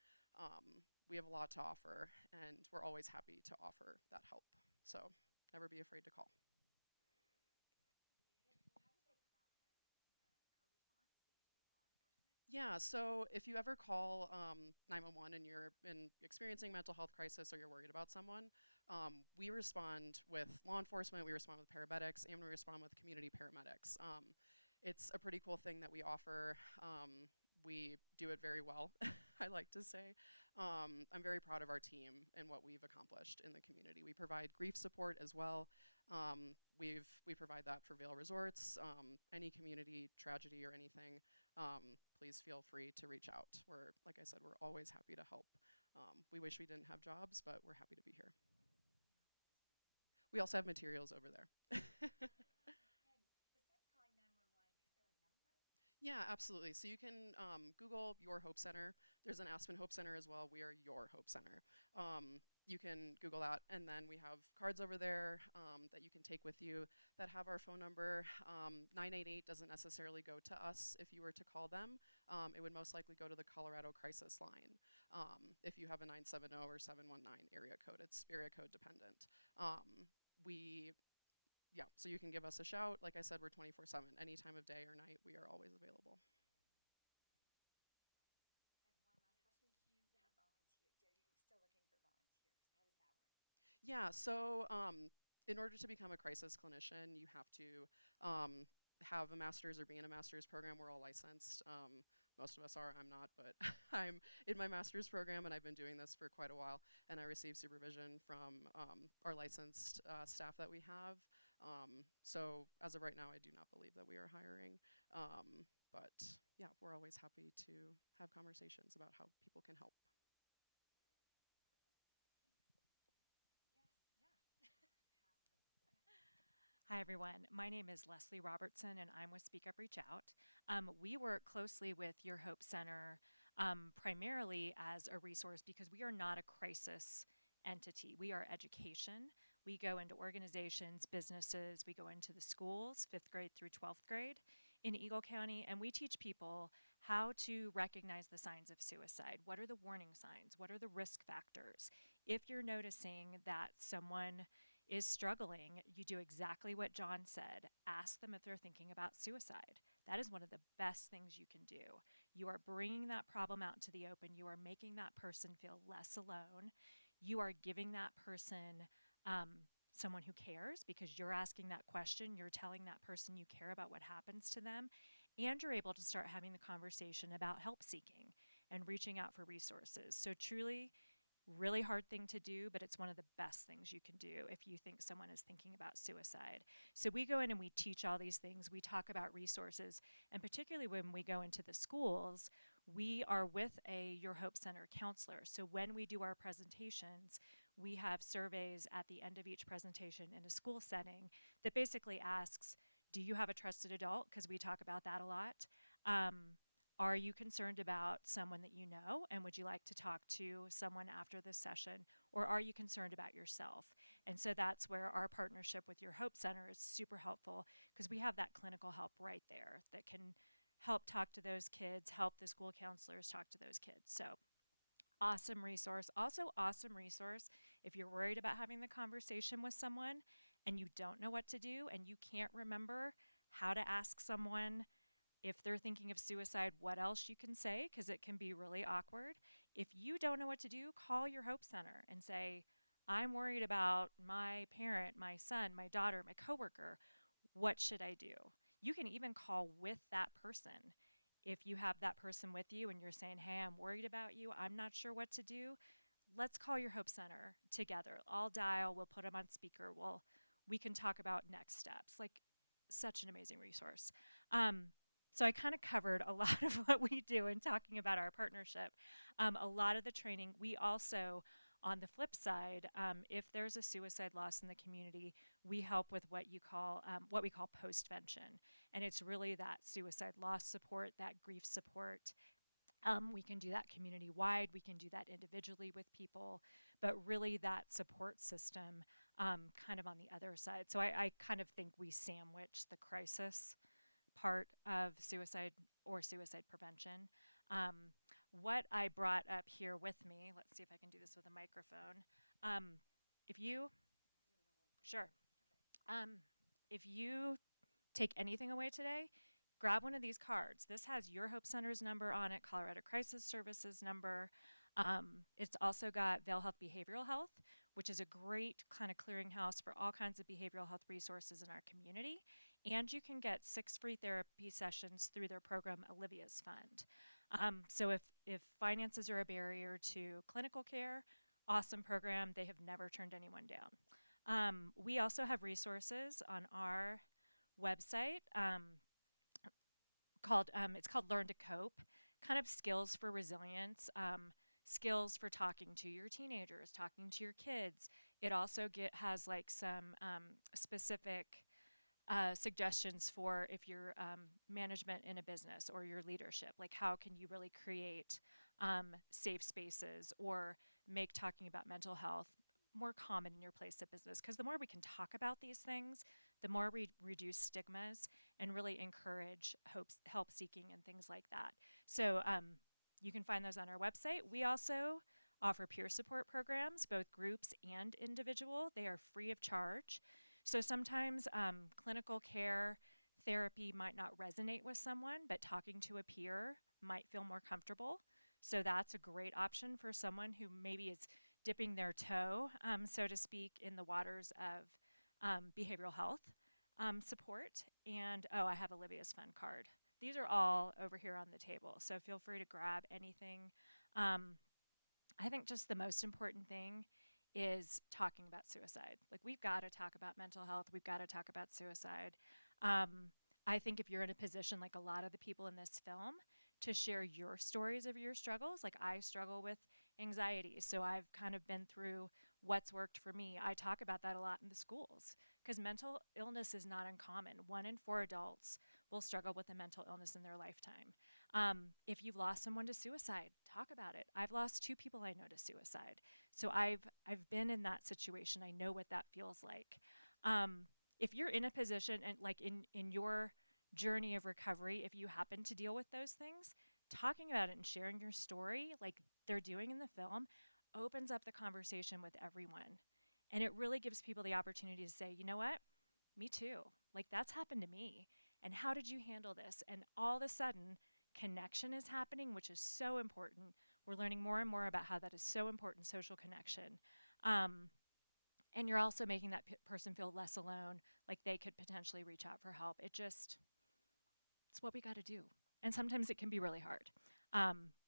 We have a lot to offer, and we're always happy to offer that help. So never be afraid to call. Yeah, so if you ever call 911 and you're experiencing mental health crisis or you're worried about someone, we respond with law enforcement, we respond with paramedics, and we respond with community paramedics. It's a pretty cool thing that we offer. We do it very well, I like to say. I'm very proud of our team and what we've accomplished in the community. We provide grief support as well. We provide that for Vail Resorts, any community tragedy or anything. Please feel free to reach out. Like I said, we're always happy to help. We wish we didn't have jobs, but we're happy to be here. We also have materials over there. Yeah, absolutely. So you can Google Your Hope Center. There's an Aspen Hope Center as well. We are Your Hope Center. You can Google that, and then we have cards over there that you can take with you that have our phone number. 988 doesn't necessarily go to us if you were to call them. It would most likely go to the Colorado Crisis Line if you have a 970 or 719 area code. It's area code dependent. So you can give us a shout. Like I said, we're 24/7. Any time of day or night, we are always available. Yeah, so in order to become a crisis clinician, you have to have a master's or be in a master's program. We're all licensed. Most of us are. I'm not, but I'm in my master's program, and I've been doing this for quite a while. And I receive supervision from our licensed staff that we have. So as of right now, I do not believe that we are hiring. But yeah, we're always happy to have conversations about how people can help. Hi, everyone. My name is Leslie Robertson, and I'm with SpeakUp, ReachOut. We work closely with Your Hope Center primarily as a resource because we are not a crisis entity. We are education. We go into organizations, businesses, we go into the schools, 5th grade through 12th grade in Eagle County, and we teach people how to recognize the signs of suicide. What are the warning signs? What are the risk factors? If you're noticing that someone is struggling, you do exactly what John said. Ask them if they're thinking about suicide. That is one of the best things you can do. You are bringing that problem out to the open. You are making that person feel less alone. You are giving that person someone who cares because you're asking that question. You're telling that person you care about what happens to them. And you're able to start having the conversation about help seeking and reaching out for resources. So truly, really hard thing to do, but it's one of the best things you can do if you think someone is thinking about suicide. So we go in and we teach all these things. We talk about resources, and particularly when we go into the schools, we are with a Your Hope Center counselor. So when we do our presentations, we have surveys at the end of each presentation in a school setting that basically asks, do you have a trusted adult? Because we talk about that a lot. Are you concerned about someone that you know, and would you like to talk to someone after this session, or are you concerned about yourself? And so that's where our partnership with Your Hope Center is super helpful because we have that clinical help right there that can help talk to those kids, help the school counselors talk to those kids. So awesome resource. Also awesome resource If you're worried about having the conversation with someone and you don't know what to do and you can't remember how to ask someone if they're thinking of suicide, what else you can say, because it can be really awkward. If you don't know what to do, call your Hope Center and say, I'm worried about my parent, my son, my daughter, my coworker. What should I do? You can even call with that person. If you have that person with you and you're saying, hey, I'm worried about you, I'm not sure what to do, let's call your Hope Center together. I'll dial, we'll put them on speaker, we can talk about next steps. Like, such an amazing resource. So I kind of covered a lot of what we do in talking about our partnership. A lot of the training, we also, on the flip side, if there's a suicide loss in the community, we help with what we call postvention. And it's really that suicide loss support, that grief support. We can do that community-wide, we can do that individually with people, but really that support system kind of on the other side. So I kind of think we sandwich the crisis part of suicide or suicide prevention. What I brought up here with me, let's see if I can do this with a microphone. Sure. If you take anything away today, grab one of these cards. This has your Hope Center's number on it, Colorado Crisis Services number. It's also got Vail Health Behavioral Health, which is a great kind of clearinghouse for all kinds of behavioral health resources in our community. And you can get 6 free therapy sessions through their program, Olivia's Fund. So if finances are a barrier to clinical care, awesome program. They have never turned anyone down. We also have resources on our website it's called Learn to Cope, kind of skills for resilience, skills for talking to your teenagers, talking to your kids. It also has like some specific suggestions for if you're management in a business or your leadership, like how can you really create safe spaces or make talking about mental health more common in your place of business. Because the more we can talk about these things, the more we reduce stigmas and really encourage help seeking and things like that. So you can find those on our website. We also offer peer support programs, both groups and individual. They are free of charge. So sometimes clinical care therapy might not resonate with someone, but talking to a peer might feel more comfortable. So that's a great option for someone who maybe is dipping their toe, so to speak, in the waters of behavioral health support. And, I have Olivia's Fund card. These are all over here on the table, so feel free to grab anything. I think just the most important thing is talking about suicide. Like, we've got to talk about mental health. We've got to talk about suicide. I think if you're in a position like a lot of the people in this film to share your stories of your struggles, like I struggle with anxiety, so I've kind of been through what's worked for me. I talk about that a lot in the schools because mental illness is not uncommon. 1 in 4 adults will struggle with a mental illness in their lifetime. If you've lost someone to suicide, talk about it. I've lost 2 people I know to suicide. So I've been in that situation. I know what that feels like. If you're in a position and like in your journey of recovery, if you happen to deal with those things, talking about it and sharing your story like they're doing in the film opens up the conversation with everyone. And it really gives people the opportunity to say, you know what? Me too. Like, that's happened to me. And how did you handle this? And all of a sudden, connection is happening, which is so important. We're learning more and more about how that is so important, social connection. And you're also making that person feel less alone, like they could potentially reach out for help. It's what we got to do. And sometimes it can be really hard.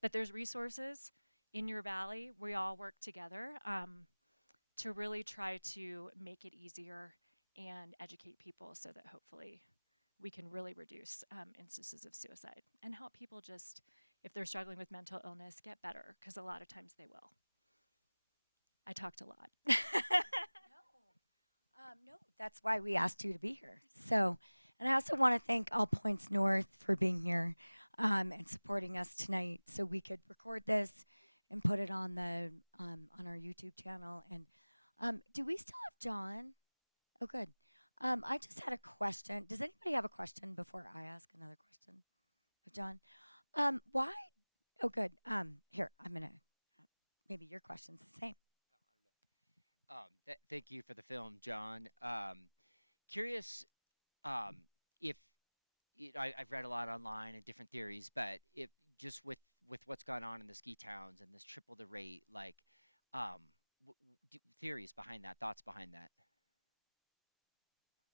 But there's resources in your valley. We all work together to really try to make it easier and educate people so that hopefully we can really reduce instances of suicide and help people just, if they're struggling with mental illness, get better, because a lot of times they will. I talked a lot. No, that's why we asked you to be here. So, and I also want to thank All Points North for being here and supporting us tonight, so we could record this and put it on the on our YouTube channel. And do we still have John? Oh, good. I just had a question. Does anybody have a question before I ask another question of John? Why? Oh, good. Here, I'm gonna. Maybe your question's the same. Thank you for the film, John. Curious if I've read a lot online and different theories, but if just with what's gone on in the ski towns and this triple the rate, like theories behind that, thoughts behind that.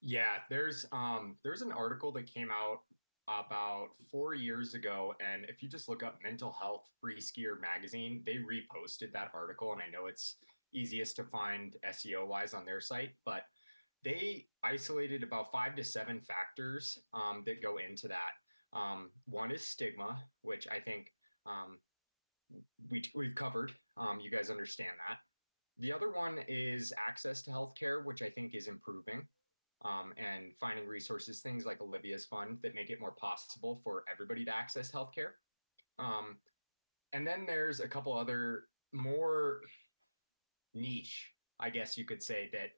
Yeah, there's an article that came out about 4 years ago, and if you just look up mental health free skier magazine, they reposted that article, and I know it's easiest to find SEO wise on their site, but they isolated about 5 to 7 factors that go into that. One is stigma, which I think we've covered. You guys understand that. The other one is access to healthcare, which I think is improving, and finding resources, things like Olivia's Fund that make it more possible for everybody to access healthcare. And then there's a couple other more niche, I guess you could say, that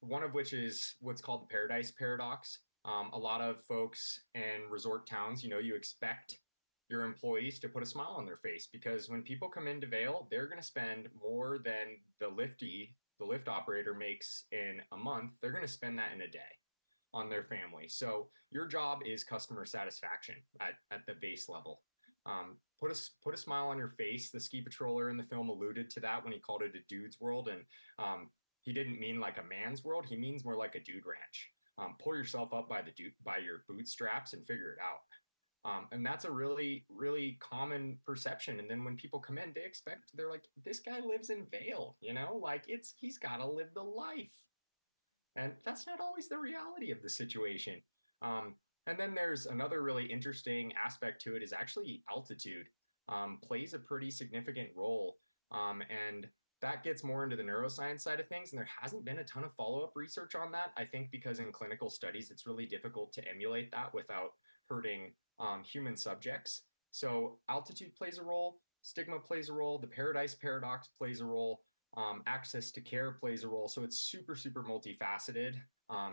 one of which is what's called the Paradise Paradox. A lot of folks in resort towns, you expect your employees to put a smile on their face, because when people come into Vail, they're going to spend more than the lift operator makes in a month. They're going to spend that in a day on their family. So your job is customer satisfaction at the base level. Put a smile on your face. The ski patroller in the film alluded to that when he called it a dude's world, and he didn't mean like a man's world. He means more like a dude ranch. Pull yourself up by your bootstraps and figure it out. And that's a really, really common perception. And then when people come in, they're like, this guy lives in Vail, like he's got to live the life. And that's not always the reality of the situation. And then there's another really interesting aspect to it is actually altitude plays a pretty significant role. And that gets more into the neuroscience side of things. And there hasn't been a ton of follow-up research on that. I think because in clinical studies, it's really difficult to emulate that without hurting human subjects. So altitude plays a role, stigma plays a role, the Paradise Paradox plays a role, access to care plays a role. So it's super, super multifaceted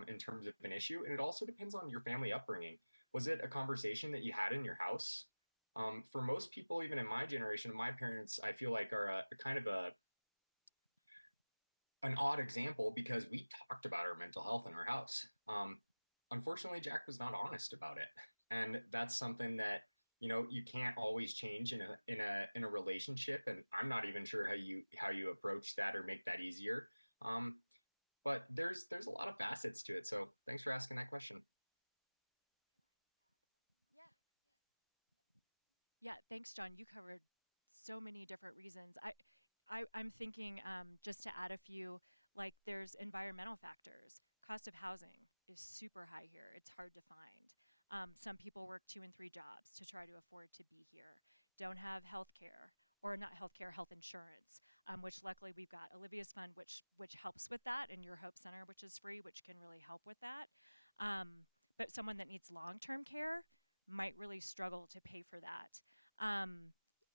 in terms of an issue. And it also depends on your family upbringing. Was it a conversation that you had in your house? For most people, even in my generation, my parents, I feel like are a kind of an odd example, because we talked about our mental health in our house. Unfortunately, Jack was not honest about it. And that's something that, you can't always change in a relationship. And I'm not even sure how you approach that or make that easier. But there's a lot of facets to it. So thanks for asking that question. Yeah, thanks, John. You covered so many different reasons. I'm thinking just to add a few, like there's environmental factors. Cost of housing is super high here. It's hard to find. Some people work 2 and 3 jobs to try to afford to be here. Don't have health care, or not health care, health insurance, which luckily we've got Olivia's Fund, which helps with that, and your Hope Center, which is free, which can really help with that. But someone that needs long-term care might really struggle to pay for that.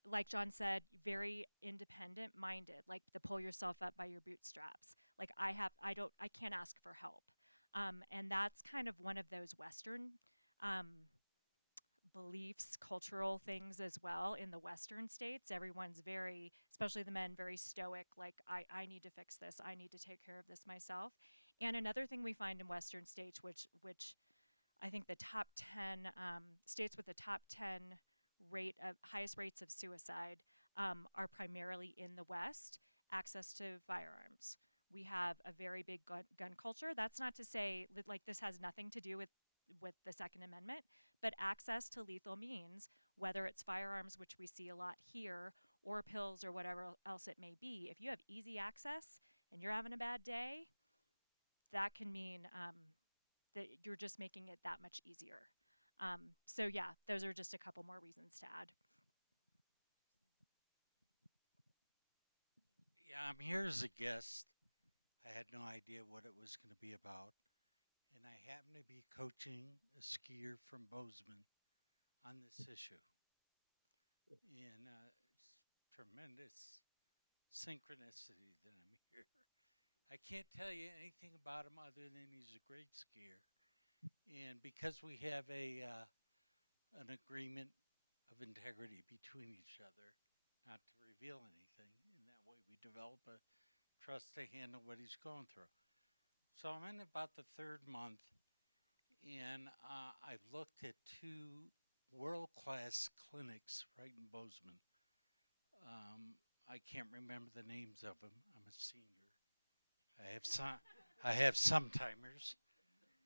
Like John said, very independent minded, like the pull yourself up by your bootstraps. Like I can't ask for help. And that's kind of one of those Western beliefs, cultural things as well. In the Western states, everyone's very, especially the men, very stoic, like I need to fix this, I need to take care of this myself. And another thing we find in Western states, which I think the top 10 states with the top 10 highest rates of suicide are primarily in the West, access to firearms. We have a very big gun culture. That's not to say that like this has nothing to do with the Second Amendment, but access to lethal means, whether it's firearms, which we see a lot here, or pills or whatever else it may be, if you have easy access and you're having a bad day, that can mean that you're just making it that much easier. So yeah, those are just a couple more reasons to add. Yeah, I'm here as a guest. I had no idea what it was going to be about. And I happen to be coaching a skier from Bozeman on this issue. And it's tremendous synchronicity that I'm here. I can't tell you anything about him other than he's a great skier. And because we have an agreement of integrity between each other, not to reveal anything, in that way we develop a trust to handle what he's going through. So I'm in about the third month, and I've looked at 2 world-class clinics right in Bozeman. I can't remember the names of them. I'm a senior. I have some timers,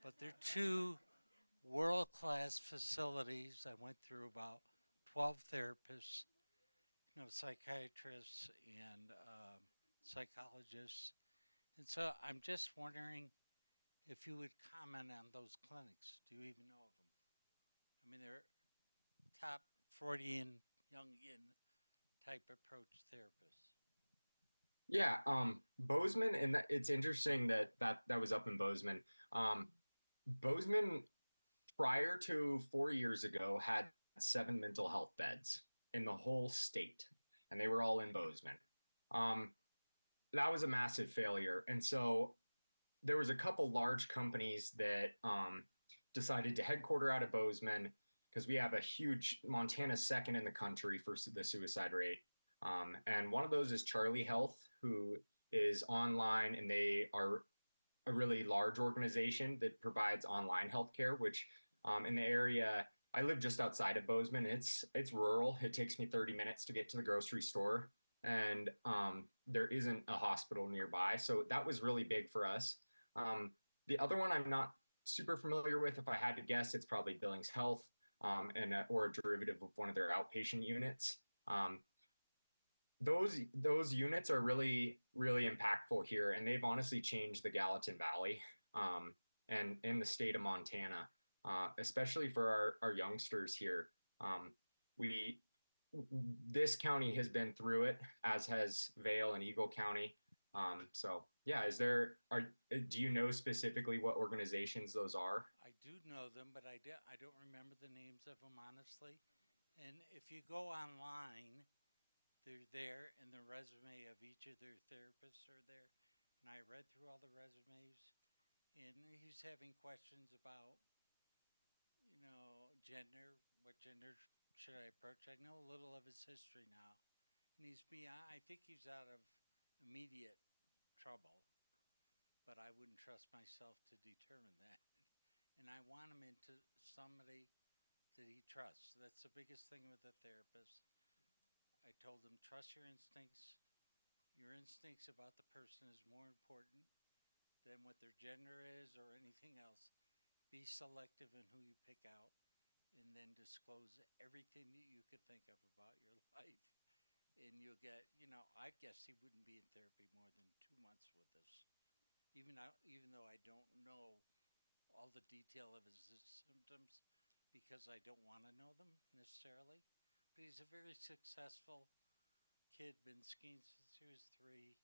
but they're 2 world-class facilities. I went through about 12 therapists, psychiatrists and psychologists. And so I'm just wondering if you would comment on those clinics. Do you even know of them? I mean, they're top 40 and young in type approach therapists. Yeah, Bozeman, and it's interesting that was up in Bozeman. Bozeman, prior to 4 years ago, had 7 mental health beds in the whole state, and they were all in Bozeman. That was a massive failure, and so there was a couple large companies that decided to headquarter out of Bozeman because we have a huge Montana second in the country for the suicide rate. And one of those is Charlie Health, who is online, and they are a really large organization that provides online healthcare, which in the area, I live just outside of Bozeman. It's rural. It takes me 30 minutes to get to the grocery store, and there isn't a hospital nearby. So that was really big for us. The other one I'm not super familiar with. If I had to guess, it's probably Billings Health, or a derivative of one of their outpatient units. Those units are really, really impactful here, and they've honestly changed the Gallatin Valley and in the state of Montana, especially for our youngsters here. This county has been through it, as has Vail and Eagle County. So yeah, do you know specifically what organizations those are? I do know them, but I don't remember the names of them, honestly. And if you go online, they're there, and the resume of each of their therapists are there. And I read through all the resumes, and he's having questions about, gender. What gender should I approach? I know a little of his history now, and I think he's out of immediate trouble, but I wouldn't trust myself to determine that. And I want him into somebody that he trusts. That's the biggest thing with a therapist. I told him, trust your instincts. Your instincts about the person is more important than what their gender is or anything else. Be selective in who you pick out, and then disclose everything that you could think of about your life. And you'll get, I guess he wouldn't be in therapy more than 2 months with us. Even though I don't know all the detail of his symptoms, because I don't want to know them necessarily. But he's a very successful kid, been skiing since he was 3.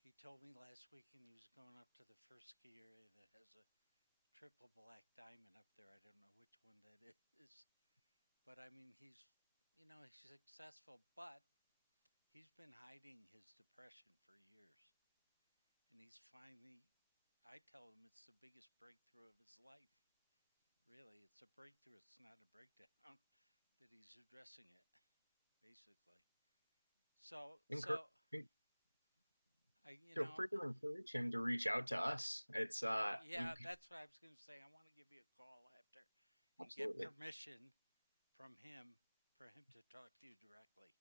He told me last weekend he was going up to the first ski area that has a triple black diamond up there. I don't know which one that is. But I mean, he's successful, but he's been hiding his depression for years. And he's finally, I tell him it's the biggest breakthrough of his life. Really, it's a breakthrough. It's not a breakdown, that he's addressing it, basically. Feel free to encourage him to reach out to us. It's that's what I was going to say. I want to give you a call after and Absolutely. get permission from him for him to talk to you directly.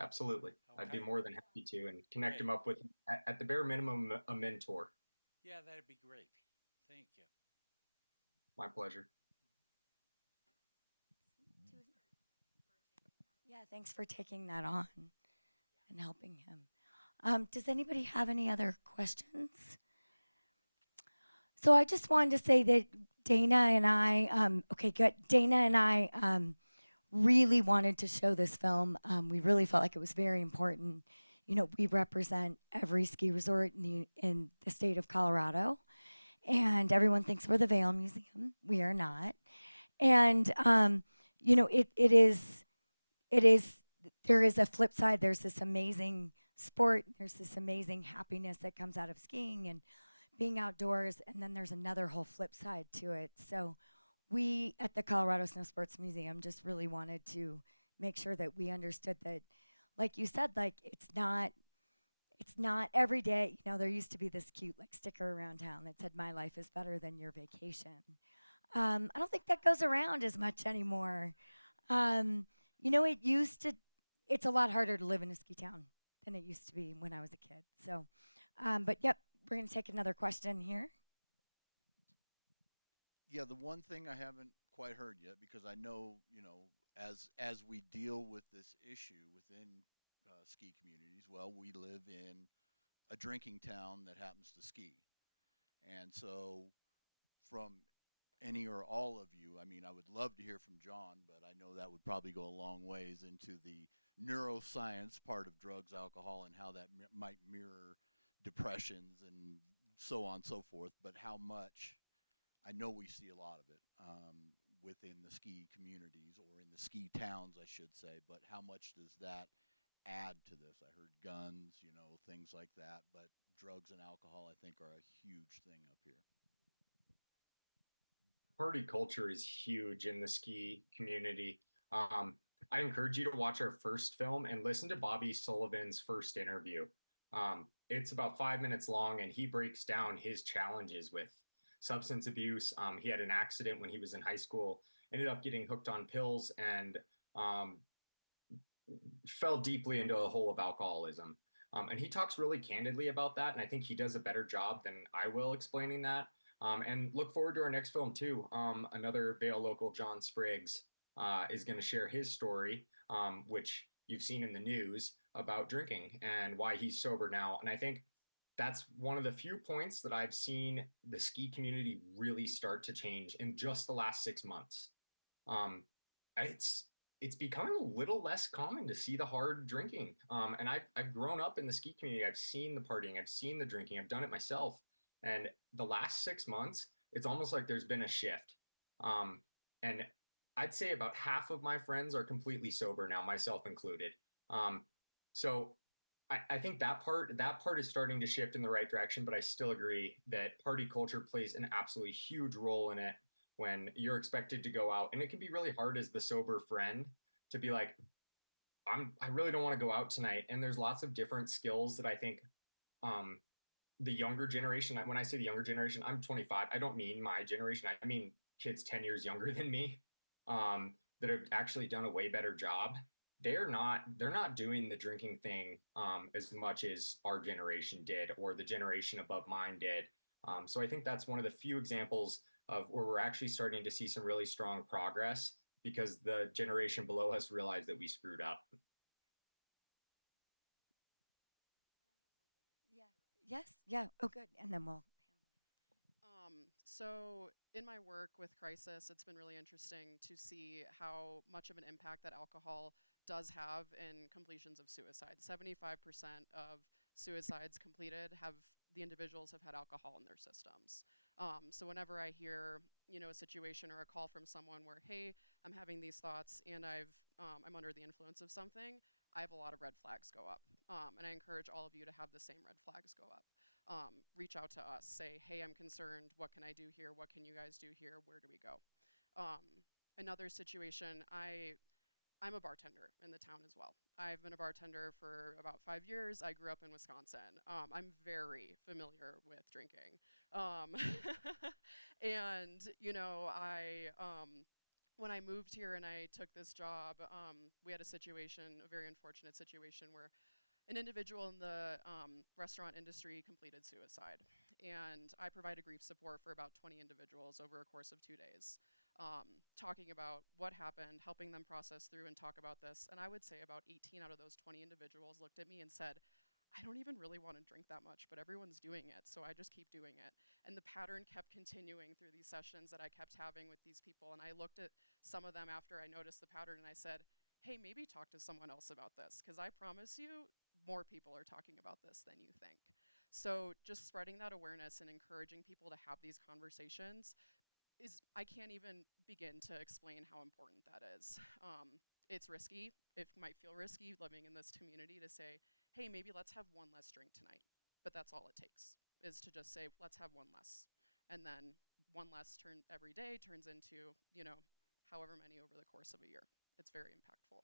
Absolutely. I'd be Okay. more than happy to, and connect Great. him up with, at the bare minimum, a mentor. Yeah, that'd be great. Thank you. My pleasure. Yeah, thanks for taking that on and helping him. Does anybody have any other questions? So I just wanted to say that Dana and I, Dana and I really wanted to show this film. We really felt like it was very important. We represent every ski resort in the state of Colorado, and everyone thinks we're the Vail Museum. We are not. And there is a flip side. There's this amazing sport. There's this amazing happiness that comes out of skiing and being outdoors. And then there's another whole flip side to it. So we at the Colorado Snow Sports Museum just really wanted to make sure that we understood that, like you said, like it's not it's not every day. You know, there used to be this cute like sticker around town that said, "My life is better than your vacation." I don't think that goes around as much anymore. You know, it's a lot harder to live in a ski town than it used to be when I was a kid. So, but yep, we're going to take another question here. Yeah, the one thing I haven't quite heard yet, because I know, you know, as we deal with this issue within ski communities, well, we live in a drinking town that happens to ski. And so from any or all of you, I mean, I would love to hear from John, but I know that would probably go a long ways into the neuroscience part of drugs, alcohol, and how that might mirror depressions and so on and so forth, but how much, I know we see a lot of it within the ski communities or in the ski towns, I should say, but how much does that add to this? I heard guns, you know, things like that, but drugs and alcohol, I think, are a huge thing up here. Party culture is huge in the ski community. I encourage you to watch our first film and listen to Bobby Sullivan's first interview. It's about 5 minutes long, and he breaks down his challenges with substance abuse. He had an accident when he was in high school, ended up getting hooked on pills, and fell deeply into a hole of alcoholism. And he talks really candidly about that, and I think he does a better job than I will explaining that. And look forward to our next film too. Another Vail local, John Spriggs, is going to share his story, which you've seen in the news about drinking and why he's sober now. And I think that's one of the few points that I've seen the ski community really start to change in just the last 6 months. It's becoming a little less common to see the hard drinking. And I've grown up in the ski community. I've seen the partying. I've seen the drinking. I've done it myself. And the last 6 months, it's almost like there's been a shift. And I'd say about half of my friends are completely sober now, myself included. So I think that part is starting to shift in the right direction, but I still agree that party culture plays an absolutely huge role in it when you're expected to go out. And it can be really hard as the sober friend to be like, I really don't want to go out tonight. And there's lots of different skills that I think the younger generation, when I say the younger generation, I'm 25. I don't mean my generation. I mean kids 10 years younger than me that have actually done a way better job. They're not doing the drinking thing as much as our generation did or the generation above mine did. So I think that's one of the few examples of where we're actually starting to see some really strong progress because the generation below us realized that we screwed up. Yes. Yeah. Oh, good. And then we'll. So in my work with crisis, it's been really interesting to see how much of an impact that alcohol does have in completions of suicide. 75% of suicides completed the individuals have had alcohol in their systems. So whenever I hear, you know, a situation or a call from someone where, hey, I'm having these thoughts and I'm under the influence of something, I have a lot of red flags go up. And I encourage all of you to have the same red flags go up. Reach out to us, say, hey, I'm concerned, what can I do here? What can you guys do here? Where do we go? Another situation, I'm a bartender in the town as well. I've been a bartender for about 5 years. I grew up in Wisconsin. I'm very familiar with drinking. And, you know, when I moved here and I took this job, we had a very unfortunate situation where an individual in the restaurant industry completed suicide. And I provided grief support for about 20 individuals over a course of 2 days, talking about what happened, helping them process through and talk about this. And I would say about 18 out of those 20 individuals looked at me and said, I don't even really want to drink that much, but everyone's doing it, so I just keep doing it. And the pattern kept continuing through these sessions that I kept having with these people. And I looked at some of them after I noticed the pattern and I said, hey, maybe talk to someone else about this, because I promise you, more people are talking about this than you think. So just spreading that awareness and encouraging people to have these conversations I can't even begin to explain how important that is. It's risky. It might feel risky living in this community to say, hey, maybe let's have one less drink tonight. But that's all it takes, is to just say, let's have one less. And then one less every day turns into, you know, however many over the course of a year. It's very impactful.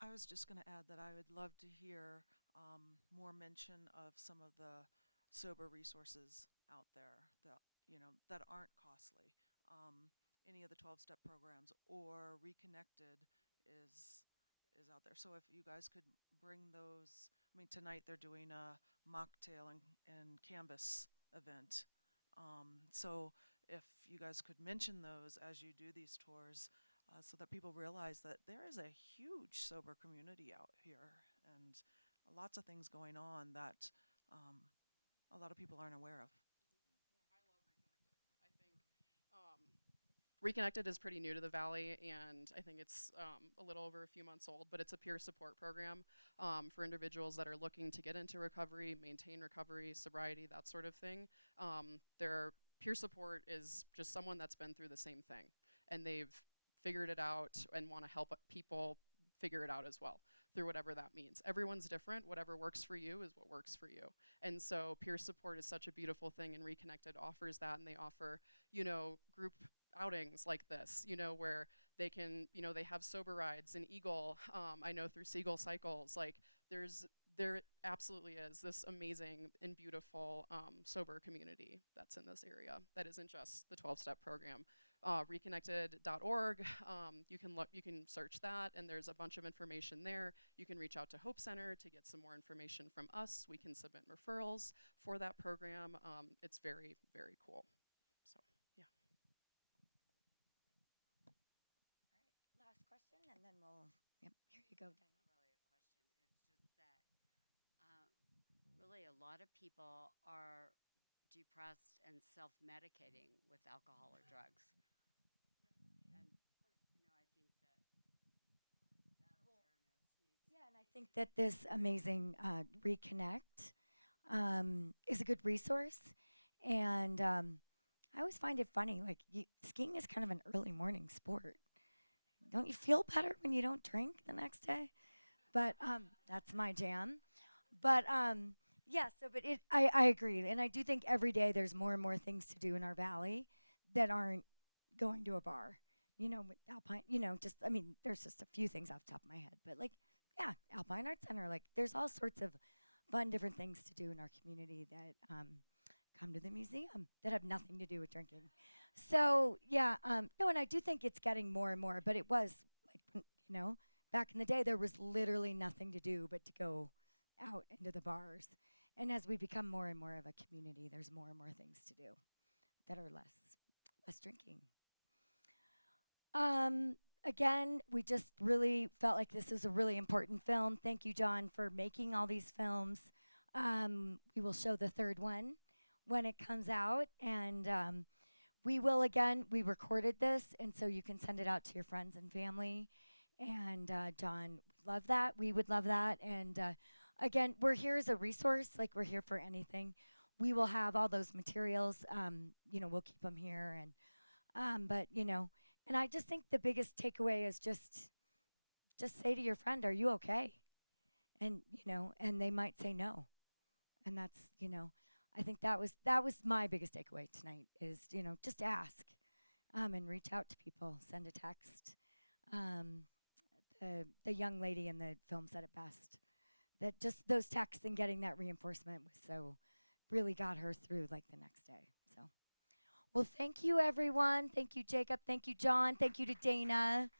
I was just going to add that I would love to hear more mention of some of the sober resources out there that that aren't costly. Any of the 12-step programs or Reconnected is out there. So if you guys could bring those, I mean, tonight they're doing a mocktail and canvas event. So if you guys could mention those as you do these tours, so that people realize that there is a huge sober community out here and lots of things going on that a lot of people aren't aware of. Reconnected is pretty new to the Valley, and I think it's a little over a few months old, but it's a peer support program for individuals that are looking to get into recovery, maintain recovery, sobriety, that sort of thing. Their peer support is just someone that's been through the same thing, and they've figured it out and want to help people figure it out as well through whatever that means. Everyone's different. Whatever works for you is what works for you. And so peer support is such a beautiful thing, and Reconnected offers that, and they offer, group outings like this, where they can, they have sober rides in Eagle. I know through Seagull Cycles, like there absolutely is this amazing and beautiful sober community that's in this area that isn't just the 12-step program. Reconnected.org, you can search that, and there's a bunch of information there. You can reach out to Hope Center to get some more information from us. We can submit referrals for that program. It's very, very cool. So, yeah. All right, last question, and then we'll, yep, here you go, Diana. Really, a lot of people are depressed and self-medicating with alcohol or drugs. And, I think that awareness needs. Yeah, and I think that this amazing Reconnect is a good resource. And I always find it funny, like skiing is kind of an early morning sport. Don't you feel better when you don't drink the next day? But that's my jam. But yeah, but I agree. And I do think every day there's more and more things to do in our valley that aren't going to a bar. With Alpine, there's just a few things off the top of my head. But yeah, Alpine Arts Center, there's all sorts of fun, different things to do in our community that come to the museum that have nothing to do with drinking. So yeah, no, and I do think it's getting more and more, but it was back in the day, there was literally nothing to do but to go out into the bars. And as we become more and more of a community, there's more and more things to do that are less drinking. Again, we just really felt like this was a really important film. Thank you, John, for making all these films. We will show the third one when it comes out. And we recorded this, and so you can send it out to your friends and family. And John would love that. We would love that. And again, we're here as a resource. We're here for anything. We will have all those materials. We'll keep them here. And and I just think the biggest takeaway is just say to your friend, "Are you okay?" And and they might say no. And that's I think that was my biggest takeaway tonight is just ask, and reach out to people, send a text. The young lady in the film said it best. That just those texts and getting that reinforcement really got her through the next day. So, well, thank you, everyone. Thank you, Jacob. Thank you, John. Thank you to Dana.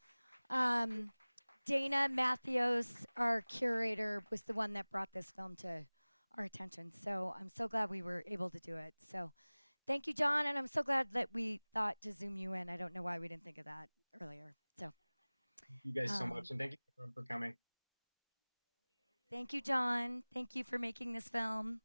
Dana Matthews, our curator, was the one that brought this film to our attention. So I'm so glad we were able to do it. So thank you, John. And I'm so glad that we thought to Zoom you in. I don't know why we didn't think of that earlier. So thank you guys so much. And thank you everyone for coming. Thank you, John. Thank you for making this film.